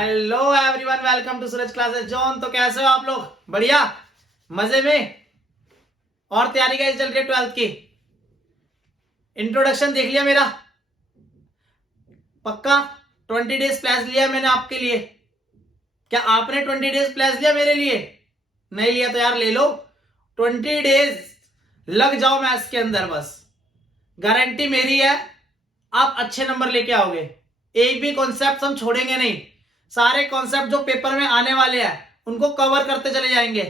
Hello everyone, welcome to Suraj classes zone. तो कैसे हो आप लोग? बढ़िया, मजे में? और तैयारी कैसे चल रही है 12th की? इंट्रोडक्शन देख लिया मेरा? पक्का 20 डेज प्लान लिया मैंने आपके लिए। क्या आपने 20 डेज प्लान लिया मेरे लिए? नहीं लिया तो यार ले लो। 20 डेज लग जाओ मैथ्स के अंदर, बस गारंटी मेरी है आप अच्छे नंबर लेके आओगे। एक भी कॉन्सेप्ट हम छोड़ेंगे नहीं, सारे कॉन्सेप्ट जो पेपर में आने वाले हैं उनको कवर करते चले जाएंगे।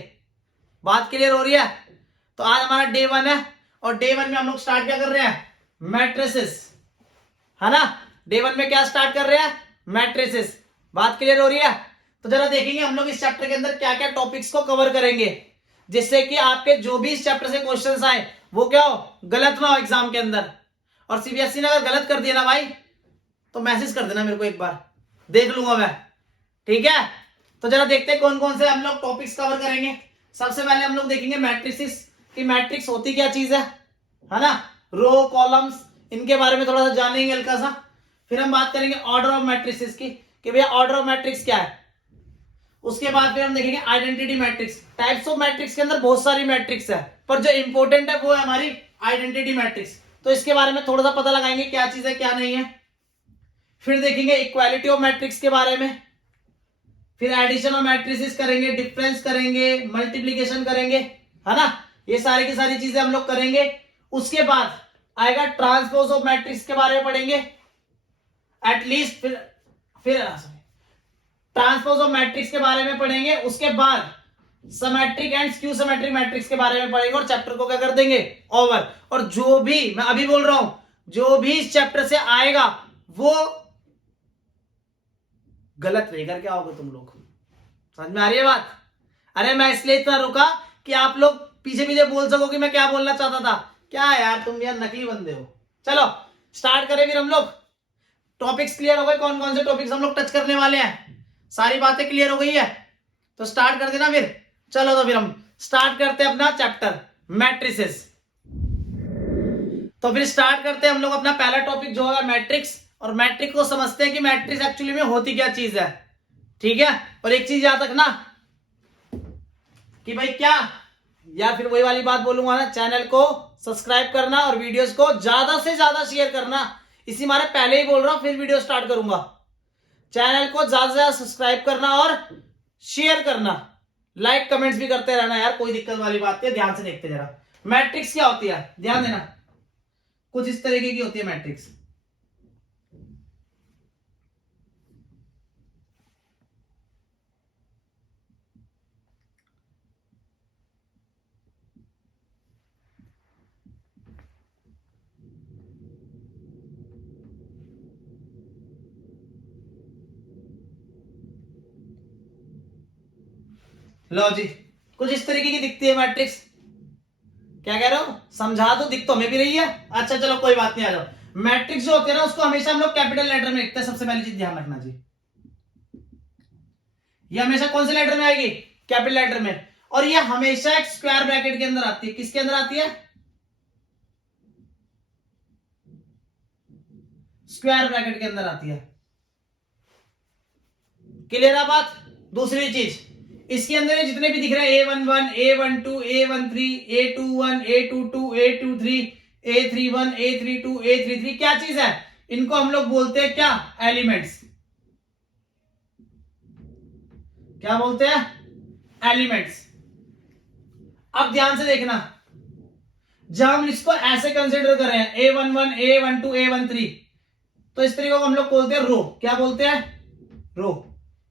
बात क्लियर हो रही है? तो आज हमारा डे 1 है और डे 1 में हम लोग स्टार्ट क्या कर रहे हैं? मैट्रिसेस, है ना? डे 1 में क्या स्टार्ट कर रहे हैं? मैट्रिसेस। बात क्लियर हो रही है? तो जरा देखेंगे हम लोग इस चैप्टर के अंदर क्या क्या टॉपिक्स को कवर करेंगे, जिससे कि आपके जो भी इस चैप्टर से क्वेश्चंस आए वो क्या हो, गलत ना हो एग्जाम के अंदर। और सीबीएसई ने अगर गलत कर दिया ना भाई तो मैसेज कर देना मेरे को, एक बार देख लूंगा मैं, ठीक है? तो जरा देखते हैं कौन कौन से हम लोग टॉपिक्स कवर करेंगे। सबसे पहले हम लोग देखेंगे मैट्रिसेस की मैट्रिक्स होती क्या चीज है ना? रो कॉलम्स, इनके बारे में थोड़ा सा जानेंगे हल्का सा। फिर हम बात करेंगे ऑर्डर ऑफ मैट्रिसेस की कि भैया ऑर्डर ऑफ मैट्रिक्स क्या है। उसके बाद फिर हम देखेंगे identity matrix. Types of matrix के अंदर बहुत सारी मैट्रिक्स है, पर जो इंपॉर्टेंट है वो है हमारी आइडेंटिटी मैट्रिक्स। तो इसके बारे में थोड़ा सा पता लगाएंगे क्या चीज है क्या नहीं है। फिर देखेंगे इक्वालिटी ऑफ मैट्रिक्स के बारे में। फिर एडिशन ऑफ मैट्रिसेस करेंगे, डिफरेंस करेंगे, मल्टीप्लिकेशन करेंगे, है ना? ये सारी की सारी चीजें हम लोग करेंगे। उसके बाद आएगा ट्रांसपोज ऑफ मैट्रिक्स के बारे में पढ़ेंगे एटलीस्ट। फिर ट्रांसपोज ऑफ मैट्रिक्स के बारे में पढ़ेंगे। उसके बाद symmetric and skew symmetric matrix के बारे में पढ़ेंगे और चैप्टर को क्या कर देंगे? ओवर। और जो भी मैं अभी बोल रहा हूं, जो भी इस चैप्टर से आएगा वो गलत नहीं करके आओगे तुम लोग। समझ में आ रही है बात? अरे मैं इसलिए इतना रुका कि आप लोग पीछे पीछे बोल सको कि मैं क्या बोलना चाहता था। क्या यार तुम यार नकली बंदे हो। चलो स्टार्ट करें फिर हम लोग। टॉपिक्स क्लियर हो गए? कौन कौन से टॉपिक्स हम लोग टच करने वाले हैं? सारी बातें क्लियर हो गई है तो स्टार्ट कर देना फिर। चलो तो फिर हम स्टार्ट करते हैं अपना चैप्टर मैट्रिसेस। तो फिर स्टार्ट करते हैं हम लोग अपना पहला टॉपिक जो होगा मैट्रिक्स। और मैट्रिक्स को समझते हैं कि मैट्रिक्स एक्चुअली में होती क्या चीज है, ठीक है? और एक चीज याद रखना कि भाई क्या, या फिर वही वाली बात बोलूंगा ना, चैनल को सब्सक्राइब करना और वीडियोस को ज्यादा से ज्यादा शेयर करना। इसी मारे पहले ही बोल रहा हूं, फिर वीडियो स्टार्ट करूंगा। चैनल को ज्यादा से ज्यादा सब्सक्राइब करना और शेयर करना, लाइक कमेंट्स भी करते रहना यार, कोई दिक्कत वाली बात नहीं। ध्यान से देखते जरा मैट्रिक्स क्या होती है, ध्यान देना। कुछ इस तरीके की होती है मैट्रिक्स। लो जी, कुछ इस तरीके की दिखती है मैट्रिक्स। क्या कह रहे हो? समझा दो, दिख तो हमें भी रही है। अच्छा चलो कोई बात नहीं, आ जाओ। मैट्रिक्स जो होती है ना उसको हमेशा हम लोग कैपिटल लेटर में लिखते हैं। सबसे पहली चीज ध्यान रखना जी, ये हमेशा कौन से लेटर में आएगी? कैपिटल लेटर में। और ये हमेशा एक स्क्वायर ब्रैकेट के अंदर आती है। किसके अंदर आती है? स्क्वायर ब्रैकेट के अंदर आती है। क्लियर है बात? दूसरी चीज, इसके अंदर जितने भी दिख रहे हैं A11, A12, A13, A21, A22, A23, A31, A32, A33, क्या चीज है? इनको हम लोग बोलते हैं क्या? एलिमेंट्स। क्या बोलते हैं? एलिमेंट्स। अब ध्यान से देखना, जब हम इसको ऐसे कंसिडर कर रहे हैं A11, A12, A13, तो इस तरीके को हम लोग बोलते हैं रो। क्या बोलते हैं? रो।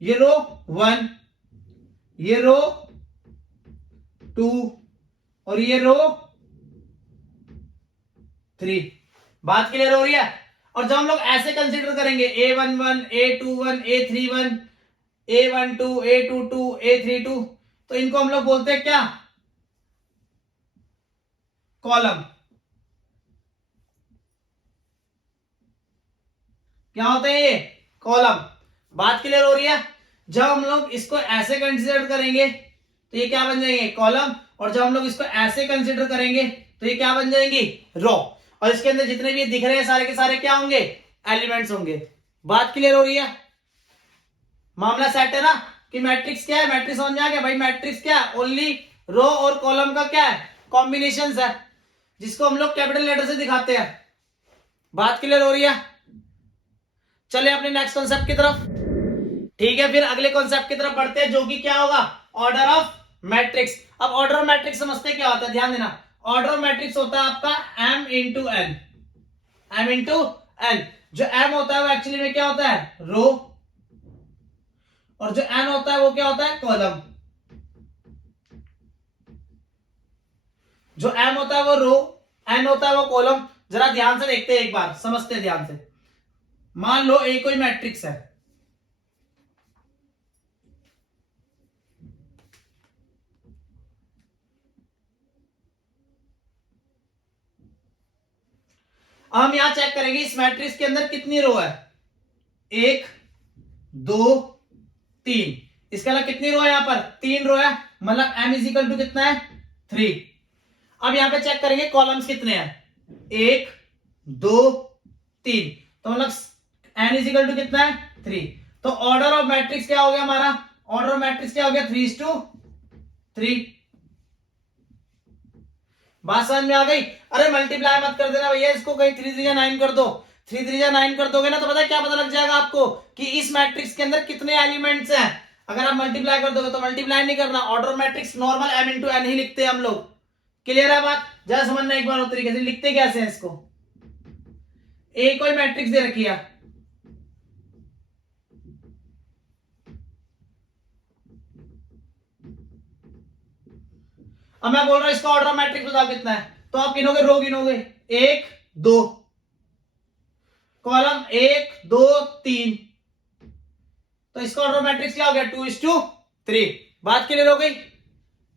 ये रो 1, ये रो 2 और ये रो 3। बात क्लियर हो रही है? और जब हम लोग ऐसे कंसीडर करेंगे A11, A21, A31, A12, A22, A32, तो इनको हम लोग बोलते हैं क्या? कॉलम। क्या होते हैं ये? कॉलम। बात क्लियर हो रही है? जब हम लोग इसको ऐसे कंसीडर करेंगे तो ये क्या बन जाएंगे? कॉलम। और जब हम लोग इसको ऐसे कंसीडर करेंगे तो ये क्या बन जाएंगी? रो। और इसके अंदर जितने भी दिख रहे हैं सारे के सारे क्या होंगे? एलिमेंट्स होंगे। बात क्लियर हो रही है? मामला सेट है ना कि मैट्रिक्स क्या है, मैट्रिक्स समझ में आ गया भाई। मैट्रिक्स क्या है, ओनली रो और कॉलम का क्या है, कॉम्बिनेशन है, जिसको हम लोग कैपिटल लेटर से दिखाते हैं। बात क्लियर हो रही है? चले अपने नेक्स्ट कॉन्सेप्ट की तरफ। ठीक है, फिर अगले कॉन्सेप्ट की तरफ बढ़ते हैं, जो कि क्या होगा, ऑर्डर ऑफ मैट्रिक्स। अब ऑर्डर ऑफ मैट्रिक्स समझते क्या होता है, ध्यान देना। ऑर्डर ऑफ मैट्रिक्स होता है आपका m into n, m into n. जो m होता है वो एक्चुअली में क्या होता है, रो, और जो n होता है वो क्या होता है, कॉलम। जो m होता है वो रो, n होता है वो कॉलम। जरा ध्यान से देखते हैं, एक बार समझते हैं ध्यान से। मान लो एक कोई मैट्रिक्स है, हम यहां चेक करेंगे इस मैट्रिक्स के अंदर कितनी रो है, 1 2 3। इसके अलावा कितनी रो है, यहां पर 3 रो है, मतलब m इज इक्वल टू कितना है, 3। अब यहां पे चेक करेंगे कॉलम्स कितने हैं, 1 2 3, तो मतलब n इज इक्वल टू कितना है, 3। तो ऑर्डर ऑफ मैट्रिक्स क्या हो गया हमारा, ऑर्डर ऑफ मैट्रिक्स क्या हो गया, 3:3। बात समझ में आ गई? अरे मल्टीप्लाई मत कर देना भैया इसको, कहीं 3 3 9 कर दो। 3 3 9 कर दोगे ना तो पता है क्या पता लग जाएगा आपको कि इस मैट्रिक्स के अंदर कितने एलिमेंट्स हैं। अगर आप मल्टीप्लाई कर दोगे तो मल्टीप्लाई नहीं करना, order matrix normal m into n ही लिखते हैं हम लोग। क्लियर है बात? जरा समझना एक बार और तरीके से लिखते कैसे हैं इसको। एक कोई मैट्रिक्स दे रखी है, अब मैं बोल रहा हूं इसका ऑर्डर मैट्रिक्स बताओ कितना है, तो आप गिनोगे, रो गिनोगे, 1 2, कॉलम 1 2 3, तो इसका ऑर्डर मैट्रिक्स क्या हो गया, 2:3। बात क्लियर हो गई?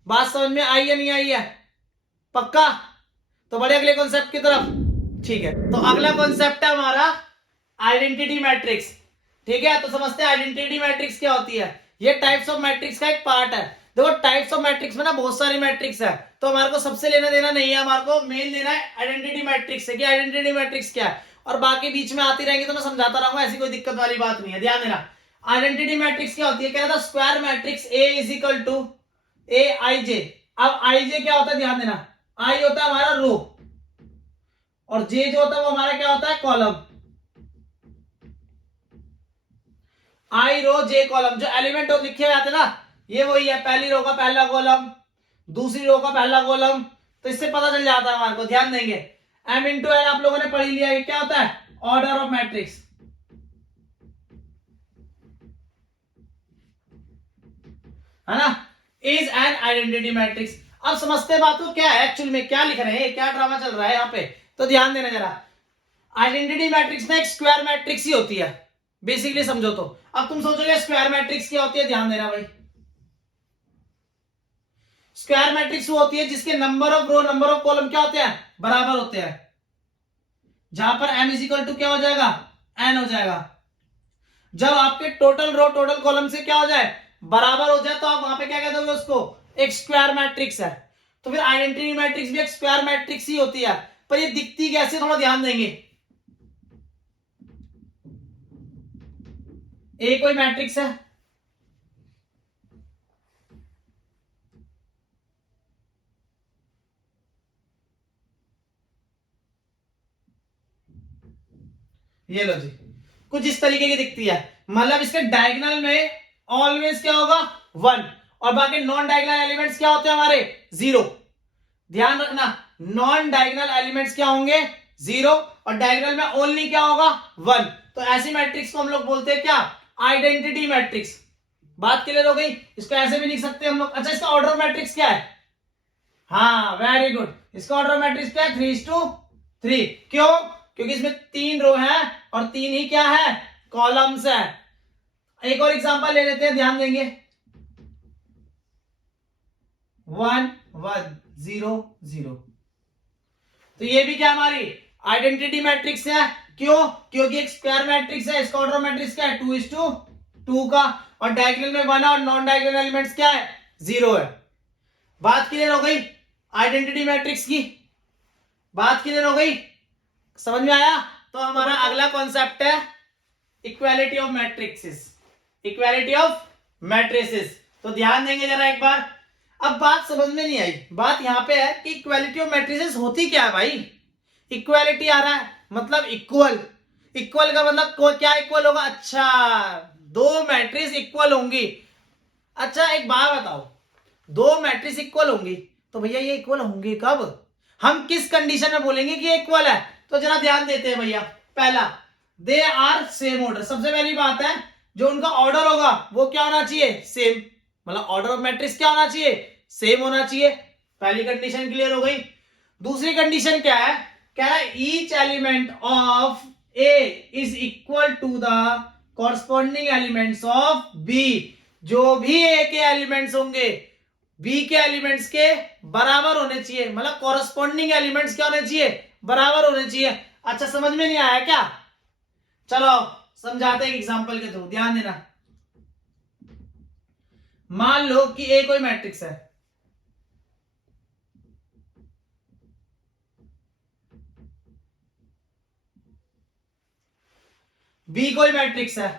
बात समझ में आई या नहीं आई है? पक्का? तो बढ़े अगले कॉन्सेप्ट की तरफ। ठीक है, तो अगला कॉन्सेप्ट है हमारा आइडेंटिटी मैट्रिक्स। ठीक है, तो समझते हैं आइडेंटिटी मैट्रिक्स क्या होती है। ये टाइप्स ऑफ मैट्रिक्स का एक पार्ट है। देखो टाइप्स ऑफ मैट्रिक्स में ना बहुत सारी मैट्रिक्स है, तो हमारे को सबसे लेना देना नहीं है, हमारे को मेन लेना है आइडेंटिटी मैट्रिक्स से कि आइडेंटिटी मैट्रिक्स क्या है, और बाकी बीच में आती रहेंगी तो मैं समझाता रहूंगा, ऐसी कोई दिक्कत वाली बात नहीं है। ध्यान देना, आइडेंटिटी मैट्रिक्स क्या होती है, क्या था, square matrix A is equal to A I J. अब आई जे क्या होता है, ध्यान देना, आई होता है हमारा रो, और जे जो होता है वो हमारा क्या होता है, कॉलम। आई रो जे कॉलम, जो एलिमेंट लिखे हुए आते ना, ये वही है, पहली रो का पहला कॉलम, दूसरी रो का पहला कॉलम, तो इससे पता चल जाता है हमारे को। ध्यान देंगे, m इंटू एन आप लोगों ने पढ़ लिया है, क्या होता है, ऑर्डर ऑफ मैट्रिक्स, है ना, इज एन आइडेंटिटी मैट्रिक्स। अब समझते बात को, क्या है एक्चुअल में, क्या लिख रहे हैं, क्या ड्रामा चल रहा है यहाँ पे, तो ध्यान देना जरा। आइडेंटिटी मैट्रिक्स ना एक स्क्वायर मैट्रिक्स ही होती है, बेसिकली समझो तो। अब तुम सोचोगे स्क्वायर मैट्रिक्स क्या होती है, ध्यान देना भाई। स्क्वायर मैट्रिक्स वो होती है जिसके number of row number of column क्या होते हैं, बराबर होते हैं, जहां पर m इज इक्वल टू क्या हो जाएगा, n हो जाएगा। जब आपके टोटल रो टोटल कॉलम से क्या हो जाए, बराबर हो जाए, तो आप वहां पे क्या कहते हो उसको, एक स्क्वायर मैट्रिक्स है। तो फिर आइडेंटिटी मैट्रिक्स भी एक स्क्वायर मैट्रिक्स ही होती है, पर ये दिखती कैसे, थोड़ा ध्यान देंगे। ए कोई मैट्रिक्स है, ये लो जी, कुछ इस तरीके की दिखती है, मतलब इसके डायगोनल में ऑलवेज क्या होगा, 1, और बाकी नॉन डायगोनल एलिमेंट्स क्या होते हैं हमारे, 0। ध्यान रखना, नॉन डायगोनल एलिमेंट्स क्या होंगे, 0, और डायगोनल में ओनली क्या होगा, 1। तो ऐसी मैट्रिक्स को हम लोग बोलते हैं क्या, आइडेंटिटी मैट्रिक्स। बात क्लियर हो गई? इसको ऐसे भी लिख सकते हैं हम लोग। अच्छा, इसका ऑर्डर मैट्रिक्स क्या है, हाँ वेरी गुड, इसका ऑर्डर मैट्रिक्स क्या है, 3:3। क्यों? क्योंकि इसमें 3 रो है और 3 ही क्या है, कॉलम्स है। एक और एग्जांपल ले लेते हैं, ध्यान देंगे, 1 1 0 0, तो ये भी क्या हमारी आइडेंटिटी मैट्रिक्स है। क्यों? क्योंकि एक स्क्वायर मैट्रिक्स है, इसका ऑर्डर मैट्रिक्स क्या है, 2:2 का, और डायगोनल में 1 और नॉन डायगोनल एलिमेंट्स क्या है, 0 है। बात क्लियर हो गई आइडेंटिटी मैट्रिक्स की? बात क्लियर हो गई, समझ में आया? तो हमारा अगला कॉन्सेप्ट है equality of matrixes. Equality of matrices. तो ध्यान देंगे जरा एक बार। अब बात समझ में नहीं आई, बात यहां पे है कि इक्वालिटी ऑफ मैट्रिसेस होती क्या है भाई। इक्वालिटी आ रहा है मतलब इक्वल, इक्वल का मतलब क्या इक्वल होगा, अच्छा दो मैट्रिक्स इक्वल होंगी। अच्छा एक बात बताओ, दो मैट्रिक्स इक्वल होंगी तो भैया ये इक्वल होंगे कब, हम किस कंडीशन में बोलेंगे कि इक्वल है। तो जरा ध्यान देते हैं भैया। पहला, दे आर सेम ऑर्डर, सबसे पहली बात है जो उनका ऑर्डर होगा वो क्या होना चाहिए, सेम, मतलब ऑर्डर ऑफ मैट्रिक्स क्या होना चाहिए, सेम होना चाहिए। पहली कंडीशन क्लियर हो गई। दूसरी कंडीशन क्या है, कह रहा है each element of A is equal to the corresponding elements of B, जो भी ए के एलिमेंट्स होंगे बी के एलिमेंट्स के बराबर होने चाहिए, मतलब कॉरस्पॉन्डिंग एलिमेंट्स क्या होने चाहिए, बराबर होने चाहिए। अच्छा समझ में नहीं आया क्या, चलो समझाते हैं एग्जांपल के थ्रू, ध्यान देना। मान लो कि ए कोई मैट्रिक्स है, बी कोई मैट्रिक्स है,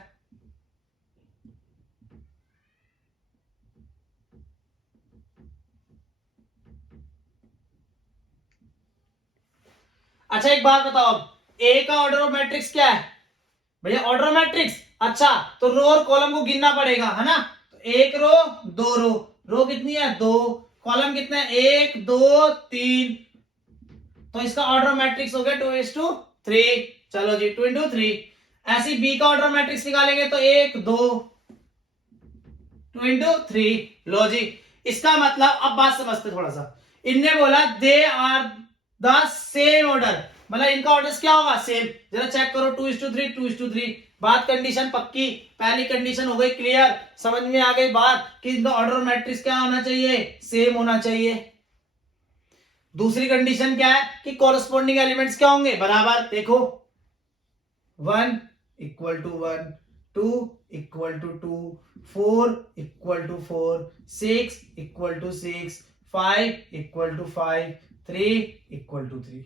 अच्छा एक बात बताओ, अब ए का ऑर्डर ऑफ मैट्रिक्स क्या है भैया, ऑर्डर ऑफ मैट्रिक्स, अच्छा तो रो और कॉलम को गिनना पड़ेगा है ना। तो एक रो दो रो, रो कितनी है दो, कॉलम कितने हैं एक दो तीन, तो इसका ऑर्डर ऑफ मैट्रिक्स हो गया 2:3। चलो जी 2:3। ऐसी बी का ऑर्डर ऑफ मैट्रिक्स निकालेंगे तो एक दो 2:3। लो जी, इसका मतलब अब बात समझते थोड़ा सा। इनने बोला they are the same order, मतलब इनका ऑर्डर क्या होगा सेम। जरा चेक करो 2:3 2:3, बात कंडीशन पक्की, पहली कंडीशन हो गई क्लियर, समझ में आ गई बात कि इनका ऑर्डर ऑफ मैट्रिक्स क्या होना चाहिए, सेम होना चाहिए। दूसरी कंडीशन क्या है कि कॉरस्पॉन्डिंग एलिमेंट्स क्या होंगे, बराबर। देखो 1 equal to 1, 2 equal to 2, 4 equal to 4, 6 equal to 6, 5 equal to 5, 3 equal to 3।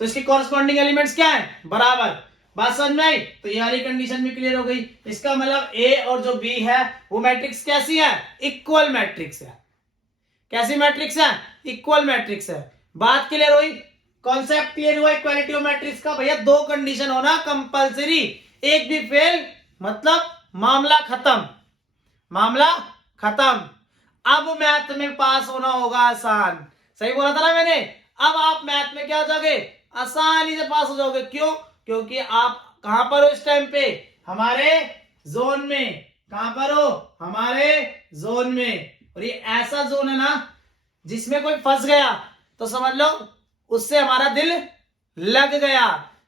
तो इसके कॉरस्पॉन्डिंग एलिमेंट्स क्या है, बराबर। बात समझ में आई, तो ये वाली कंडीशन भी क्लियर हो गई। इसका मतलब ए और जो बी है वो मैट्रिक्स कैसी है, इक्वल मैट्रिक्स है। कैसी मैट्रिक्स है, इक्वल मैट्रिक्स है। बात क्लियर हुई, कॉन्सेप्ट क्लियर हुआ इक्वालिटी ऑफ मैट्रिक्स का। भैया दो कंडीशन होना कंपलसरी, एक भी फेल मतलब मामला खत्म, मामला खत्म। अब मैथ में पास होना होगा आसान, सही बोला था ना मैंने। अब आप मैथ में क्या हो जाओगे, आसानी से पास हो जाओगे। क्यों, क्योंकि आप कहां पर हो इस टाइम पे, हमारे जोन में। कहां पर हो, हमारे जोन में। और ये ऐसा जोन है ना जिसमें कोई फंस गया तो समझ लो उससे हमारा दिल लग गया,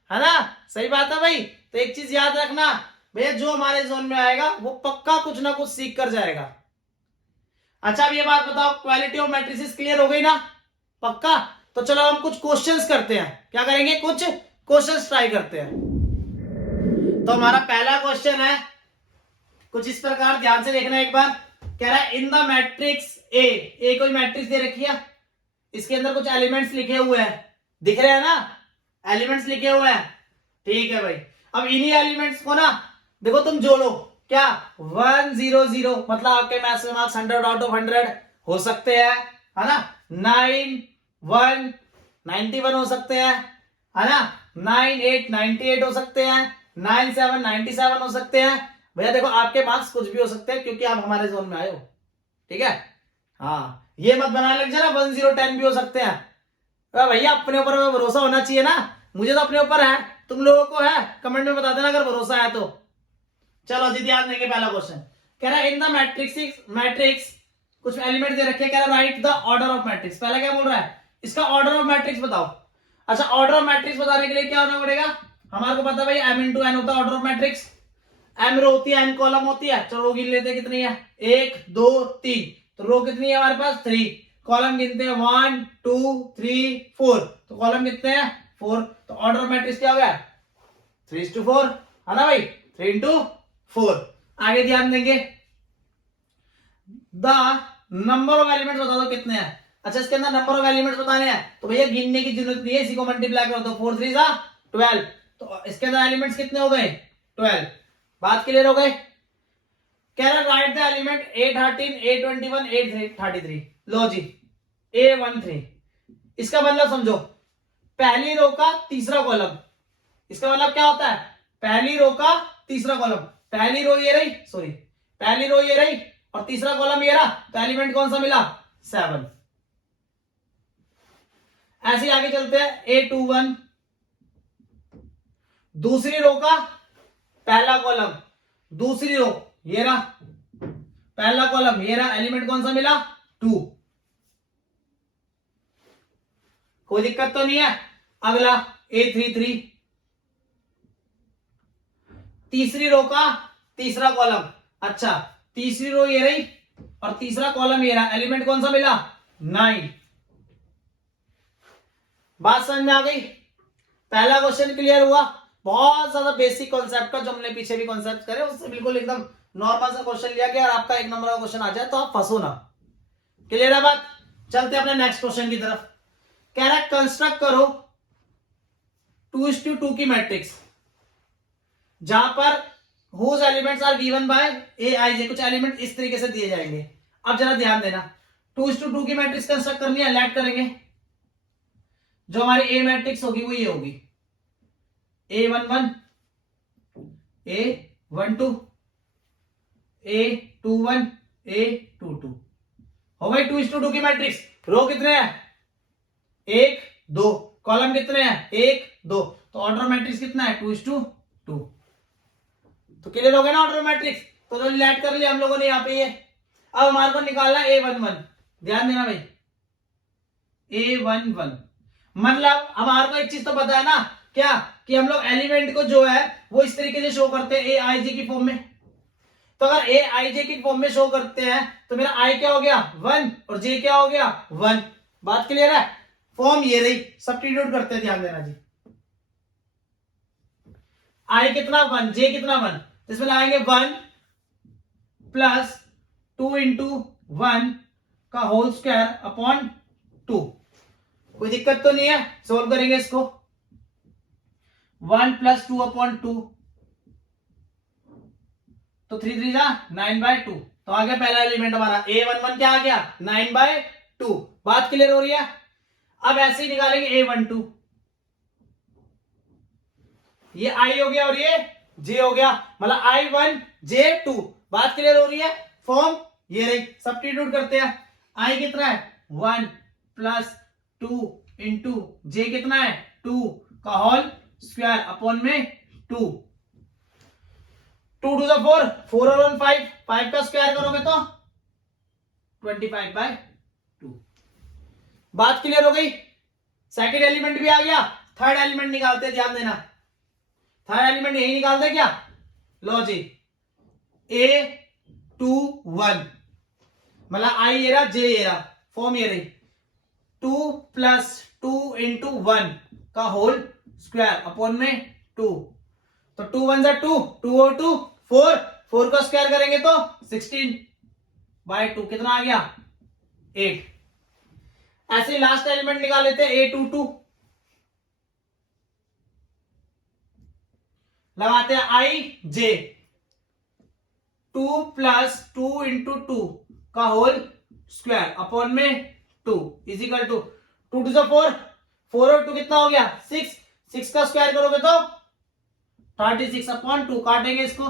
है ना। सही बात है भाई। तो एक चीज याद रखना भैया, जो हमारे जोन में आएगा वो पक्का कुछ ना कुछ सीख कर जाएगा। अच्छा अब ये बात बताओ, क्वालिटी ऑफ मैट्रिसेस क्लियर हो गई ना, पक्का। तो चलो हम कुछ क्वेश्चंस करते हैं, क्या करेंगे, कुछ क्वेश्चंस ट्राई करते हैं। तो हमारा पहला क्वेश्चन है कुछ इस प्रकार, ध्यान से देखना एक बार। कह रहा है इन द मैट्रिक्स ए कोई मैट्रिक्स दे रखी है, इसके अंदर कुछ एलिमेंट्स लिखे हुए हैं, दिख रहे हैं ना, एलिमेंट्स लिखे हुए हैं, ठीक है भाई। अब इन्हीं एलिमेंट्स को ना देखो तुम जोड़ो, क्या 1 0 0, मतलब आपके मैथ्स में मार्क्स 100 आउट ऑफ 100 हो सकते हैं, है ना। 9 1 91 हो सकते हैं, है ना। 9 8 98 हो सकते हैं, 9 7 97 हो सकते हैं। भैया देखो आपके मार्क्स कुछ भी हो सकते हैं क्योंकि आप हमारे जोन में आए हो, ठीक है। हाँ ये मत बनाने लग जाना 1 0 10 भी हो सकते हैं। भैया अपने ऊपर भरोसा होना चाहिए ना, मुझे तो अपने ऊपर है, तुम लोगों को है, कमेंट में बता देना अगर भरोसा है तो। चलो जी ध्यान देंगे, पहला क्वेश्चन कह रहा है इन द मैट्रिक्स कुछ एलिमेंट दे रखे, कह रहा है right the order of matrix. पहला क्या बोल रहा है, इसका ऑर्डर ऑफ मैट्रिक्स बताओ। अच्छा ऑर्डर ऑफ मैट्रिक्स बताने के लिए क्या होना पड़ेगा, हमारे को पता भाई m into n होता है ऑर्डर ऑफ मैट्रिक्स। m रो होती है, n कॉलम होती है, चलो रो गिन लेते हैं कितनी है, 1 2 3, तो रो कितनी है हमारे पास 3, कॉलम गिनते हैं 1 2 3 4, तो कॉलम कितने हैं 4, तो ऑर्डर ऑफ मैट्रिक्स क्या हो गया 3:4, है ना भाई, 3:4। आगे ध्यान देंगे, द नंबर ऑफ एलिमेंट्स बता दो कितने हैं। अच्छा इसके अंदर नंबर ऑफ एलिमेंट्स बताने हैं तो भैया गिनने की जरूरत नहीं है, इसी को मल्टीप्लाई कर दो, 4 3 12, तो इसके अंदर एलिमेंट्स कितने हो गए 12। बात क्लियर हो गए। कह रहा write the element A13 A21 A33। लो जी A13, इसका मतलब समझो पहली रो का तीसरा कॉलम। इसका मतलब क्या होता है, पहली रो का तीसरा कॉलम। पहली रो ये रही, सॉरी पहली रो ये रही और तीसरा कॉलम ये रहा, तो एलिमेंट कौन सा मिला, 7। ऐसे ही आगे चलते हैं A21, दूसरी रो का पहला कॉलम, दूसरी रो ये रहा, पहला कॉलम ये रहा, एलिमेंट कौन सा मिला, 2। कोई दिक्कत तो नहीं है। अगला A33, तीसरी रो का तीसरा कॉलम, अच्छा तीसरी रो ये रही और तीसरा कॉलम ये रहा, एलिमेंट कौन सा मिला, 9। बात समझ में आ गई। पहला क्वेश्चन क्लियर हुआ। बहुत ज्यादा बेसिक कॉन्सेप्ट का, जो हमने पीछे भी कॉन्सेप्ट करे उससे बिल्कुल एकदम नॉर्मल सा क्वेश्चन लिया गया और आपका एक नंबर का क्वेश्चन आ जाए तो आप फंसो ना। क्लियर है बात। चलते हैं अपने नेक्स्ट क्वेश्चन की तरफ। कह रहा है कंस्ट्रक्ट करो 2:2 की मैट्रिक्स जहां पर whose elements are given by aij, कुछ एलिमेंट इस तरीके से दिए जाएंगे। अब जरा ध्यान देना, 2:2 की मैट्रिक्स कंस्ट्रक्ट करनी है, लैट करेंगे। जो हमारी ए मैट्रिक्स होगी वो ये होगी, A11 A12 A21 A22 हो गई 2:2 की मैट्रिक्स। रो कितने हैं, 1 2, कॉलम कितने हैं, 1 2, तो ऑर्डर मैट्रिक्स कितना है, 2:2। तो क्लियर हो गया ना ऑर्डर मैट्रिक्स। तो जो लैट कर लिया हम लोगों ने यहाँ पे ये। अब हमारे को निकालना है A11, ध्यान देना भाई, A11 मतलब हमारे को एक चीज तो पता है ना, क्या कि हम लोग एलिमेंट को जो है वो इस तरीके से शो करते हैं aij की फॉर्म में। तो अगर aij की फॉर्म में शो करते हैं तो मेरा i क्या हो गया, 1 और j क्या हो गया, 1। बात क्लियर है। फॉर्म ये रही, सब्स्टिट्यूट करते हैं, ध्यान देना जी। i कितना 1, j कितना 1, इसमें लगाएंगे 1 प्लस 2 इंटू 1 का होल स्क्वायर अपॉन 2। कोई दिक्कत तो नहीं है, सोल्व करेंगे इसको। 1 प्लस 2 अपॉन 2, तो 3 3 जा 9/2। तो आ गया पहला एलिमेंट हमारा A11 क्या आ गया, 9/2। बात क्लियर हो रही है। अब ऐसे ही निकालेंगे A12, ये I हो गया और ये J हो गया, मतलब I1 J2। बात क्लियर हो रही है। फॉर्म ये रही, सब्स्टिट्यूट करते हैं। I कितना है, 1 प्लस 2 इंटू J कितना है, 2 का होल स्क्वायर अपॉन में 2। 2 2 4, 4 और 1 5, 5 का स्क्वायर करोगे तो 25/2। बात क्लियर हो गई। सेकंड एलिमेंट भी आ गया, थर्ड एलिमेंट निकालते हैं, ध्यान देना। थर्ड एलिमेंट यही निकालते क्या, लो जी A21 मतलब I ये रहा, J ये रहा, फॉर्म ये रही 2 प्लस 2 इंटू 1 का होल स्क्वायर अपॉन में 2। तो 2 1 जा 2, 2 और 2 4, 4 का स्क्वायर करेंगे तो 16/2 कितना आ गया, 8। ऐसे लास्ट एलिमेंट निकाल लेते हैं A22, लगाते हैं I J, 2 प्लस 2 इंटू 2 का होल स्क्वायर अपॉन में 2 इजिकल टू 2 2 4, 4 और 2 कितना हो गया, 6, 6 का स्क्वायर करोगे तो 36/2। काटेंगे इसको,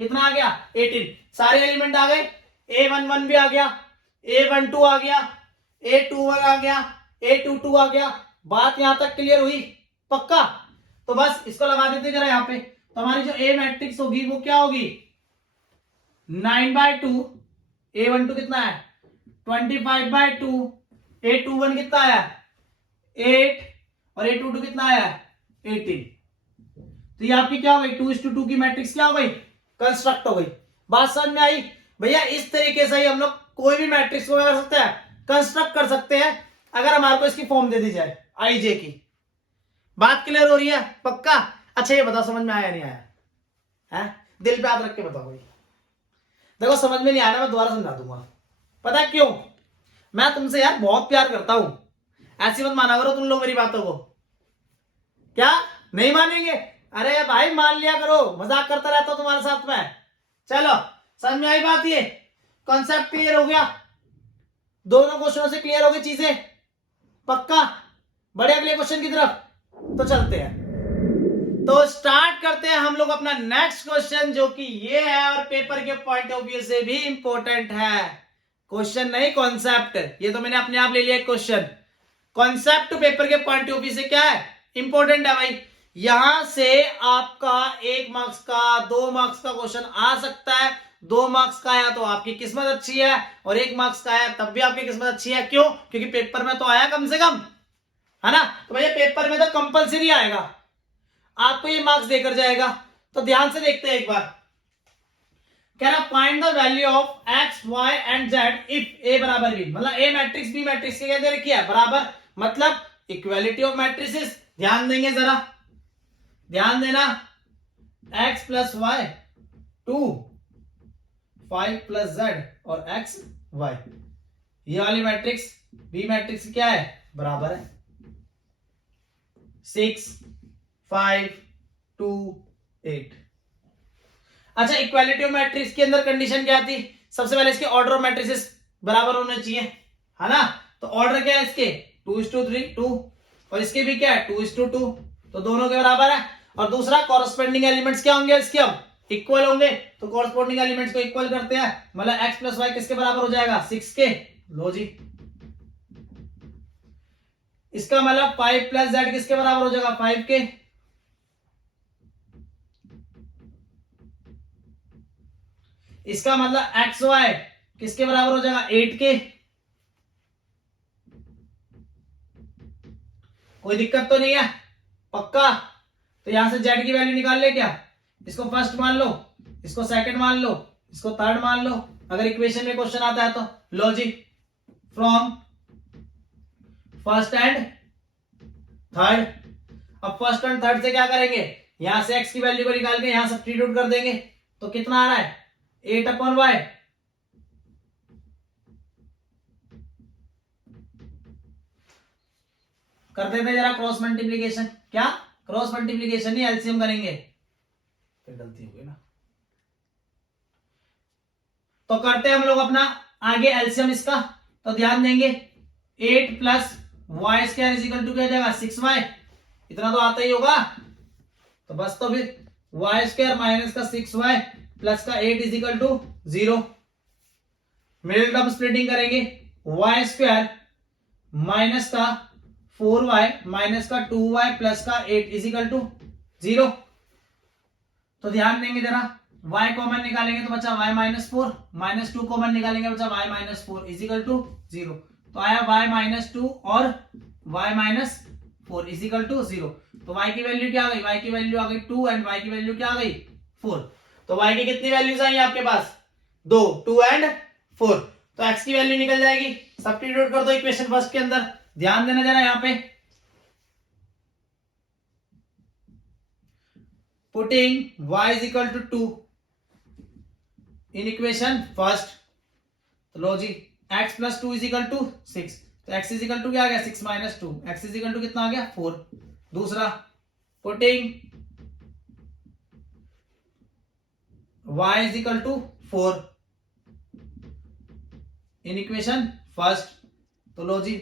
कितना आ गया, 18। सारे एलिमेंट आ गए, A11 भी आ गया, A12 आ गया, A21 आ गया, A22 आ गया। बात यहां तक क्लियर हुई, पक्का। तो बस इसको लगा देते जरा यहाँ पे। तो हमारी जो A मैट्रिक्स होगी वो क्या होगी, 9/2। A12 कितना है, 25/2। A21 कितना आया, 8 और A22 कितना आया, 18। तो ये आपकी क्या हो गई, 2:2 की मैट्रिक्स क्या हो गई, कंस्ट्रक्ट हो गई। बात समझ में आई भैया। इस तरीके से ही हम लोग कोई भी मैट्रिक्स को कर सकते हैं, कंस्ट्रक्ट कर सकते हैं, अगर हमारे को इसकी फॉर्म दे दी जाए आई जे की। बात क्लियर हो रही है, पक्का। अच्छा ये बताओ समझ में आया नहीं आया है, दिल पे हाथ रख के बताओ भाई। देखो समझ में नहीं आया ना, मैं दोबारा समझा दूंगा। पता है क्यों, मैं तुमसे यार बहुत प्यार करता हूं, ऐसी मत माना करो तुम लोग मेरी बातों को। क्या नहीं मानेंगे, अरे भाई मान लिया करो, मजाक करता रहता हूं तुम्हारे साथ में। चलो समझ में आई बात? ये कॉन्सेप्ट क्लियर हो गया? दोनों क्वेश्चनों से क्लियर हो गई चीजें? पक्का? बड़े अगले क्वेश्चन की तरफ तो चलते हैं। तो स्टार्ट करते हैं हम लोग अपना नेक्स्ट क्वेश्चन, जो कि ये है और पेपर के पॉइंट ऑफ व्यू से भी इंपॉर्टेंट है। क्वेश्चन नहीं, कॉन्सेप्ट। ये तो मैंने अपने आप ले लिया क्वेश्चन। कॉन्सेप्ट पेपर के पॉइंट ऑफ व्यू से क्या है, इंपॉर्टेंट है भाई। यहां से आपका 1 मार्क्स का, 2 मार्क्स का क्वेश्चन आ सकता है। 2 मार्क्स का आया तो आपकी किस्मत अच्छी है, और 1 मार्क्स का आया तब भी आपकी किस्मत अच्छी है। क्यों? क्योंकि पेपर में तो आया कम से कम, है ना? तो भैया पेपर में तो कंपलसरी आएगा, आपको ये मार्क्स देकर जाएगा। तो ध्यान से देखते हैं एक बार। कह रहा find the value of X Y and Z if A बराबर बी। मतलब ए मैट्रिक्स बी मैट्रिक्स के क्या दे रखी है, बराबर। मतलब इक्वालिटी ऑफ मैट्रिसेस। ध्यान देंगे जरा, ध्यान देना। X plus y 2, 5 plus z और एक्स वाई, ये वाली मैट्रिक्स बी मैट्रिक्स क्या है, बराबर है 6, 5, 2, 8। अच्छा, इक्वालिटी ऑफ मैट्रिक्स के अंदर कंडीशन क्या थी? सबसे पहले इसके ऑर्डर ऑफ मैट्रिसेस बराबर होने चाहिए, है ना? तो ऑर्डर क्या है इसके, 2:3, 2, और इसके भी क्या है 2:2, तो दोनों के बराबर है। और दूसरा, कॉरस्पॉन्डिंग एलिमेंट्स क्या होंगे इसके, अब इक्वल होंगे। तो कॉरस्पॉन्डिंग एलिमेंट्स को इक्वल करते हैं, मतलब एक्स प्लस वाई किसके बराबर हो जाएगा, 6 के। लो जी, इसका मतलब 5 प्लस जेड किसके बराबर हो जाएगा, 5 के। इसका मतलब एक्स वाई किसके बराबर हो जाएगा, 8 के। कोई दिक्कत तो नहीं है? पक्का? तो यहां से जेड की वैल्यू निकाल ले क्या, इसको फर्स्ट मान लो, इसको सेकंड मान लो, इसको थर्ड मान लो, अगर इक्वेशन में क्वेश्चन आता है तो। लो जी, फ्रॉम फर्स्ट एंड थर्ड। अब फर्स्ट एंड थर्ड से क्या करेंगे, यहां से एक्स की वैल्यू को निकाल के यहां सब्स्टिट्यूट कर देंगे। तो कितना आ रहा है, 8/y। कर देते जरा क्रॉस मल्टीप्लीकेशन। क्या क्रॉस मल्टीप्लीकेशन नहीं, एलसीएम करेंगे, फिर गलती हो गई ना। तो करते हैं हम लोग अपना आगे एलसीएम इसका। तो ध्यान देंगे, 8 plus y square equal to क्या हो जाएगा, 6y। इतना तो आता ही होगा। तो बस, तो फिर वाई स्क्वायर माइनस का 6y प्लस का 8 equal to 0। Middle term splitting करेंगे, वाई स्क्वायर माइनस का 4y माइनस का 2y प्लस का 8 इजिकल टू 0। तो ध्यान देंगे जरा, y कॉमन निकालेंगे तो बचा y माइनस 4, माइनस 2 कॉमन निकालेंगे बचा y माइनस 4 इजिकल टू 0। तो आया y माइनस 2 और y माइनस 4 इजिकल टू 0। तो y की वैल्यू क्या आ गई, y की वैल्यू आ गई 2 एंड y की वैल्यू क्या आ गई 4। तो y की कितनी वैल्यूज आई आपके पास, 2, 2 एंड 4। तो x की वैल्यू निकल जाएगी, सब्स्टिट्यूट कर दो इक्वेशन फर्स्ट के अंदर। ध्यान देना जरा यहां पे, putting y is equal to 2 in equation first। तो लो जी, x plus 2 is equal to 6। तो x is equal to क्या आ गया, 6 minus 2, x is equal to कितना आ गया 4। दूसरा, putting y is equal to 4 in equation first। तो लो जी,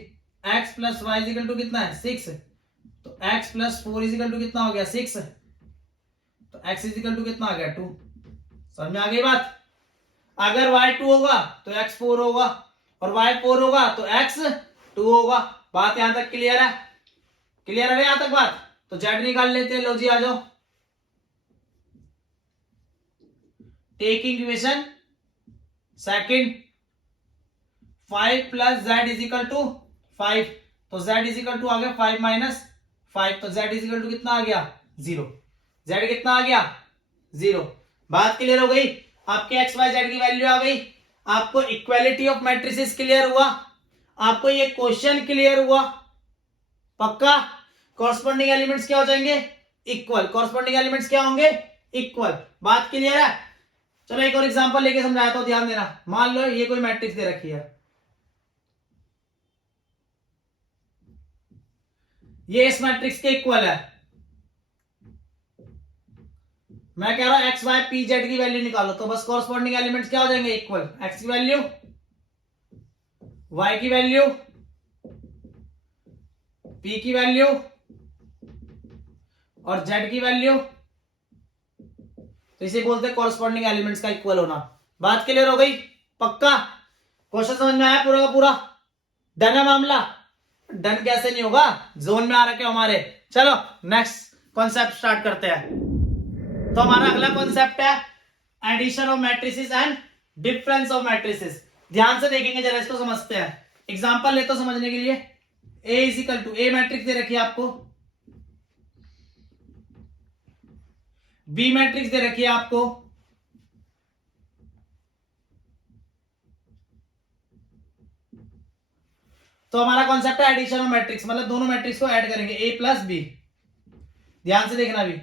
x plus y is equal to कितना है 6। तो x plus 4 is equal to कितना हो गया 6। तो x is equal to कितना आ गया 2। समझ में आ गई बात? अगर y 2 होगा तो x 4 होगा, और y 4 होगा तो x 2 होगा। बात यहां तक क्लियर है? क्लियर है यहां तक बात? तो z निकाल लेते हैं। लो जी, आ जाओ, taking equation second, 5 plus z is equal to 5। तो z इज इक्वल टू आ गया 5 माइनस 5। तो z इज इक्वल टू कितना आ गया 0। z कितना आ गया 0। बात क्लियर हो गई? आपके एक्स वाई जेड की वैल्यू आ गई, आपको इक्वालिटी ऑफ मैट्रिसेस क्लियर हुआ, आपको ये क्वेश्चन क्लियर हुआ। पक्का? कॉरस्पॉन्डिंग एलिमेंट्स क्या हो जाएंगे, इक्वल। कॉरस्पॉन्डिंग एलिमेंट्स क्या होंगे, इक्वल। बात क्लियर है? चलो एक और एग्जांपल लेके समझाता हूं, ध्यान देना। मान लो ये कोई मैट्रिक्स दे रखी है, ये इस मैट्रिक्स के इक्वल है। मैं कह रहा हूं एक्स वाई पी जेड की वैल्यू निकालो, तो बस कॉरस्पॉन्डिंग एलिमेंट्स क्या हो जाएंगे, इक्वल। एक्स की वैल्यू, वाई की वैल्यू, पी की वैल्यू और जेड की वैल्यू, तो इसे बोलते हैं कॉरस्पॉन्डिंग एलिमेंट्स का इक्वल होना। बात क्लियर हो गई? पक्का? क्वेश्चन समझ में आया पूरा का पूरा? डन है मामला? डन कैसे नहीं होगा, जोन में आ रखे हमारे। चलो नेक्स्ट कॉन्सेप्ट स्टार्ट करते हैं। तो हमारा अगला कॉन्सेप्ट है addition of matrices and difference of matrices. ध्यान से देखेंगे जरा, इसको समझते हैं। एग्जांपल लेते हो समझने के लिए। A is equal to, A matrix दे रखी है आपको, बी मैट्रिक्स दे रखी है आपको, तो हमारा कॉन्सेप्ट है एडिशन ऑफ मैट्रिक्स, मतलब दोनों मैट्रिक्स को ऐड करेंगे, ए प्लस बी। ध्यान से देखना भी।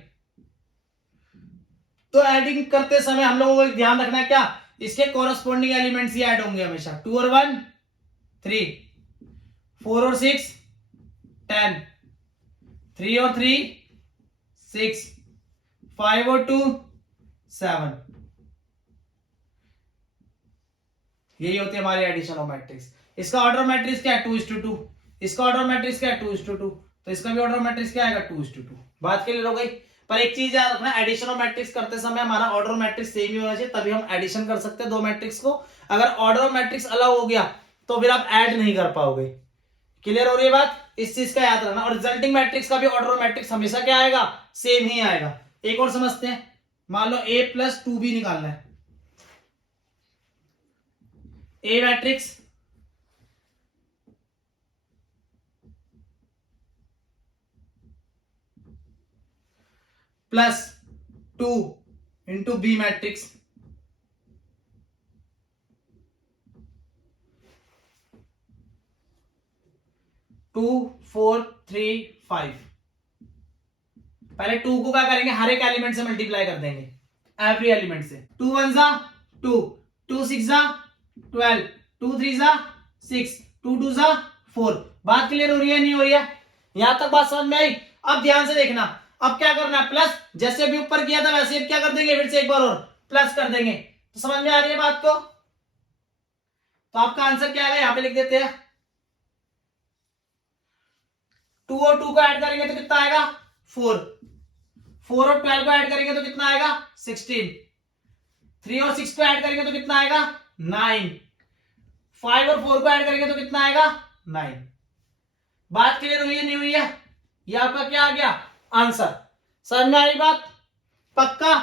तो एडिंग करते समय हम लोगों को एक ध्यान रखना है, क्या इसके कॉरस्पॉन्डिंग एलिमेंट्स ही ऐड होंगे हमेशा। 2 और 1 3, 4 और 6 10, 3 और 3 6, 5 और 2 7। यही होती है हमारी एडिशन ऑफ मैट्रिक्स। इसका ऑर्डर मैट्रिक्स क्या है, 2:2। इसका ऑर्डर मैट्रिक्स क्या है, 2:2। तो इसका भी ऑर्डर मैट्रिक्स क्या आएगा, 2:2। बात क्लियर हो गई? पर एक चीज याद रखना, एडिशन ऑफ मैट्रिक्स करते समय हमारा ऑर्डर मैट्रिक्स सेम ही होना चाहिए, तभी हम एडिशन कर सकते हैं दो मैट्रिक्स को। अगर ऑर्डर मैट्रिक्स अलग हो गया तो फिर आप ऐड नहीं कर पाओगे। क्लियर हो रही है बात? इस चीज का याद रखना। और रिजल्टिंग मैट्रिक्स का भी ऑर्डर मैट्रिक्स हमेशा क्या आएगा, सेम ही आएगा। एक और समझते हैं, मान लो a + 2b निकालना है। A matrix +2 into B matrix, two 4 3 5। पहले 2 को क्या करेंगे, हर एक एलिमेंट से मल्टीप्लाई कर देंगे, एवरी एलिमेंट से। 2 1 जा 2, 2 6 जा 12, 2 3 जा 6, 2 2 जा 4। बात क्लियर हो रही है, नहीं हो रही है? यहां तक बात समझ में आई? अब ध्यान से देखना, अब क्या करना है, प्लस। जैसे अभी ऊपर किया था वैसे क्या कर देंगे, फिर से एक बार और प्लस कर देंगे। तो समझ में आ रही है बात को? तो आपका आंसर क्या है, यहां पे लिख देते हैं। 2 और 2 को ऐड करेंगे तो कितना आएगा, 4। 4 और 12 को ऐड करेंगे तो कितना आएगा, 16। 3 और 6 को ऐड करेंगे तो कितना आएगा, 9। 5 और 4 को ऐड करेंगे तो कितना आएगा, 9। बात क्लियर हुई है, नहीं हुई है? ये आपका क्या आ गया, आंसर। समझ में आई बात? पक्का?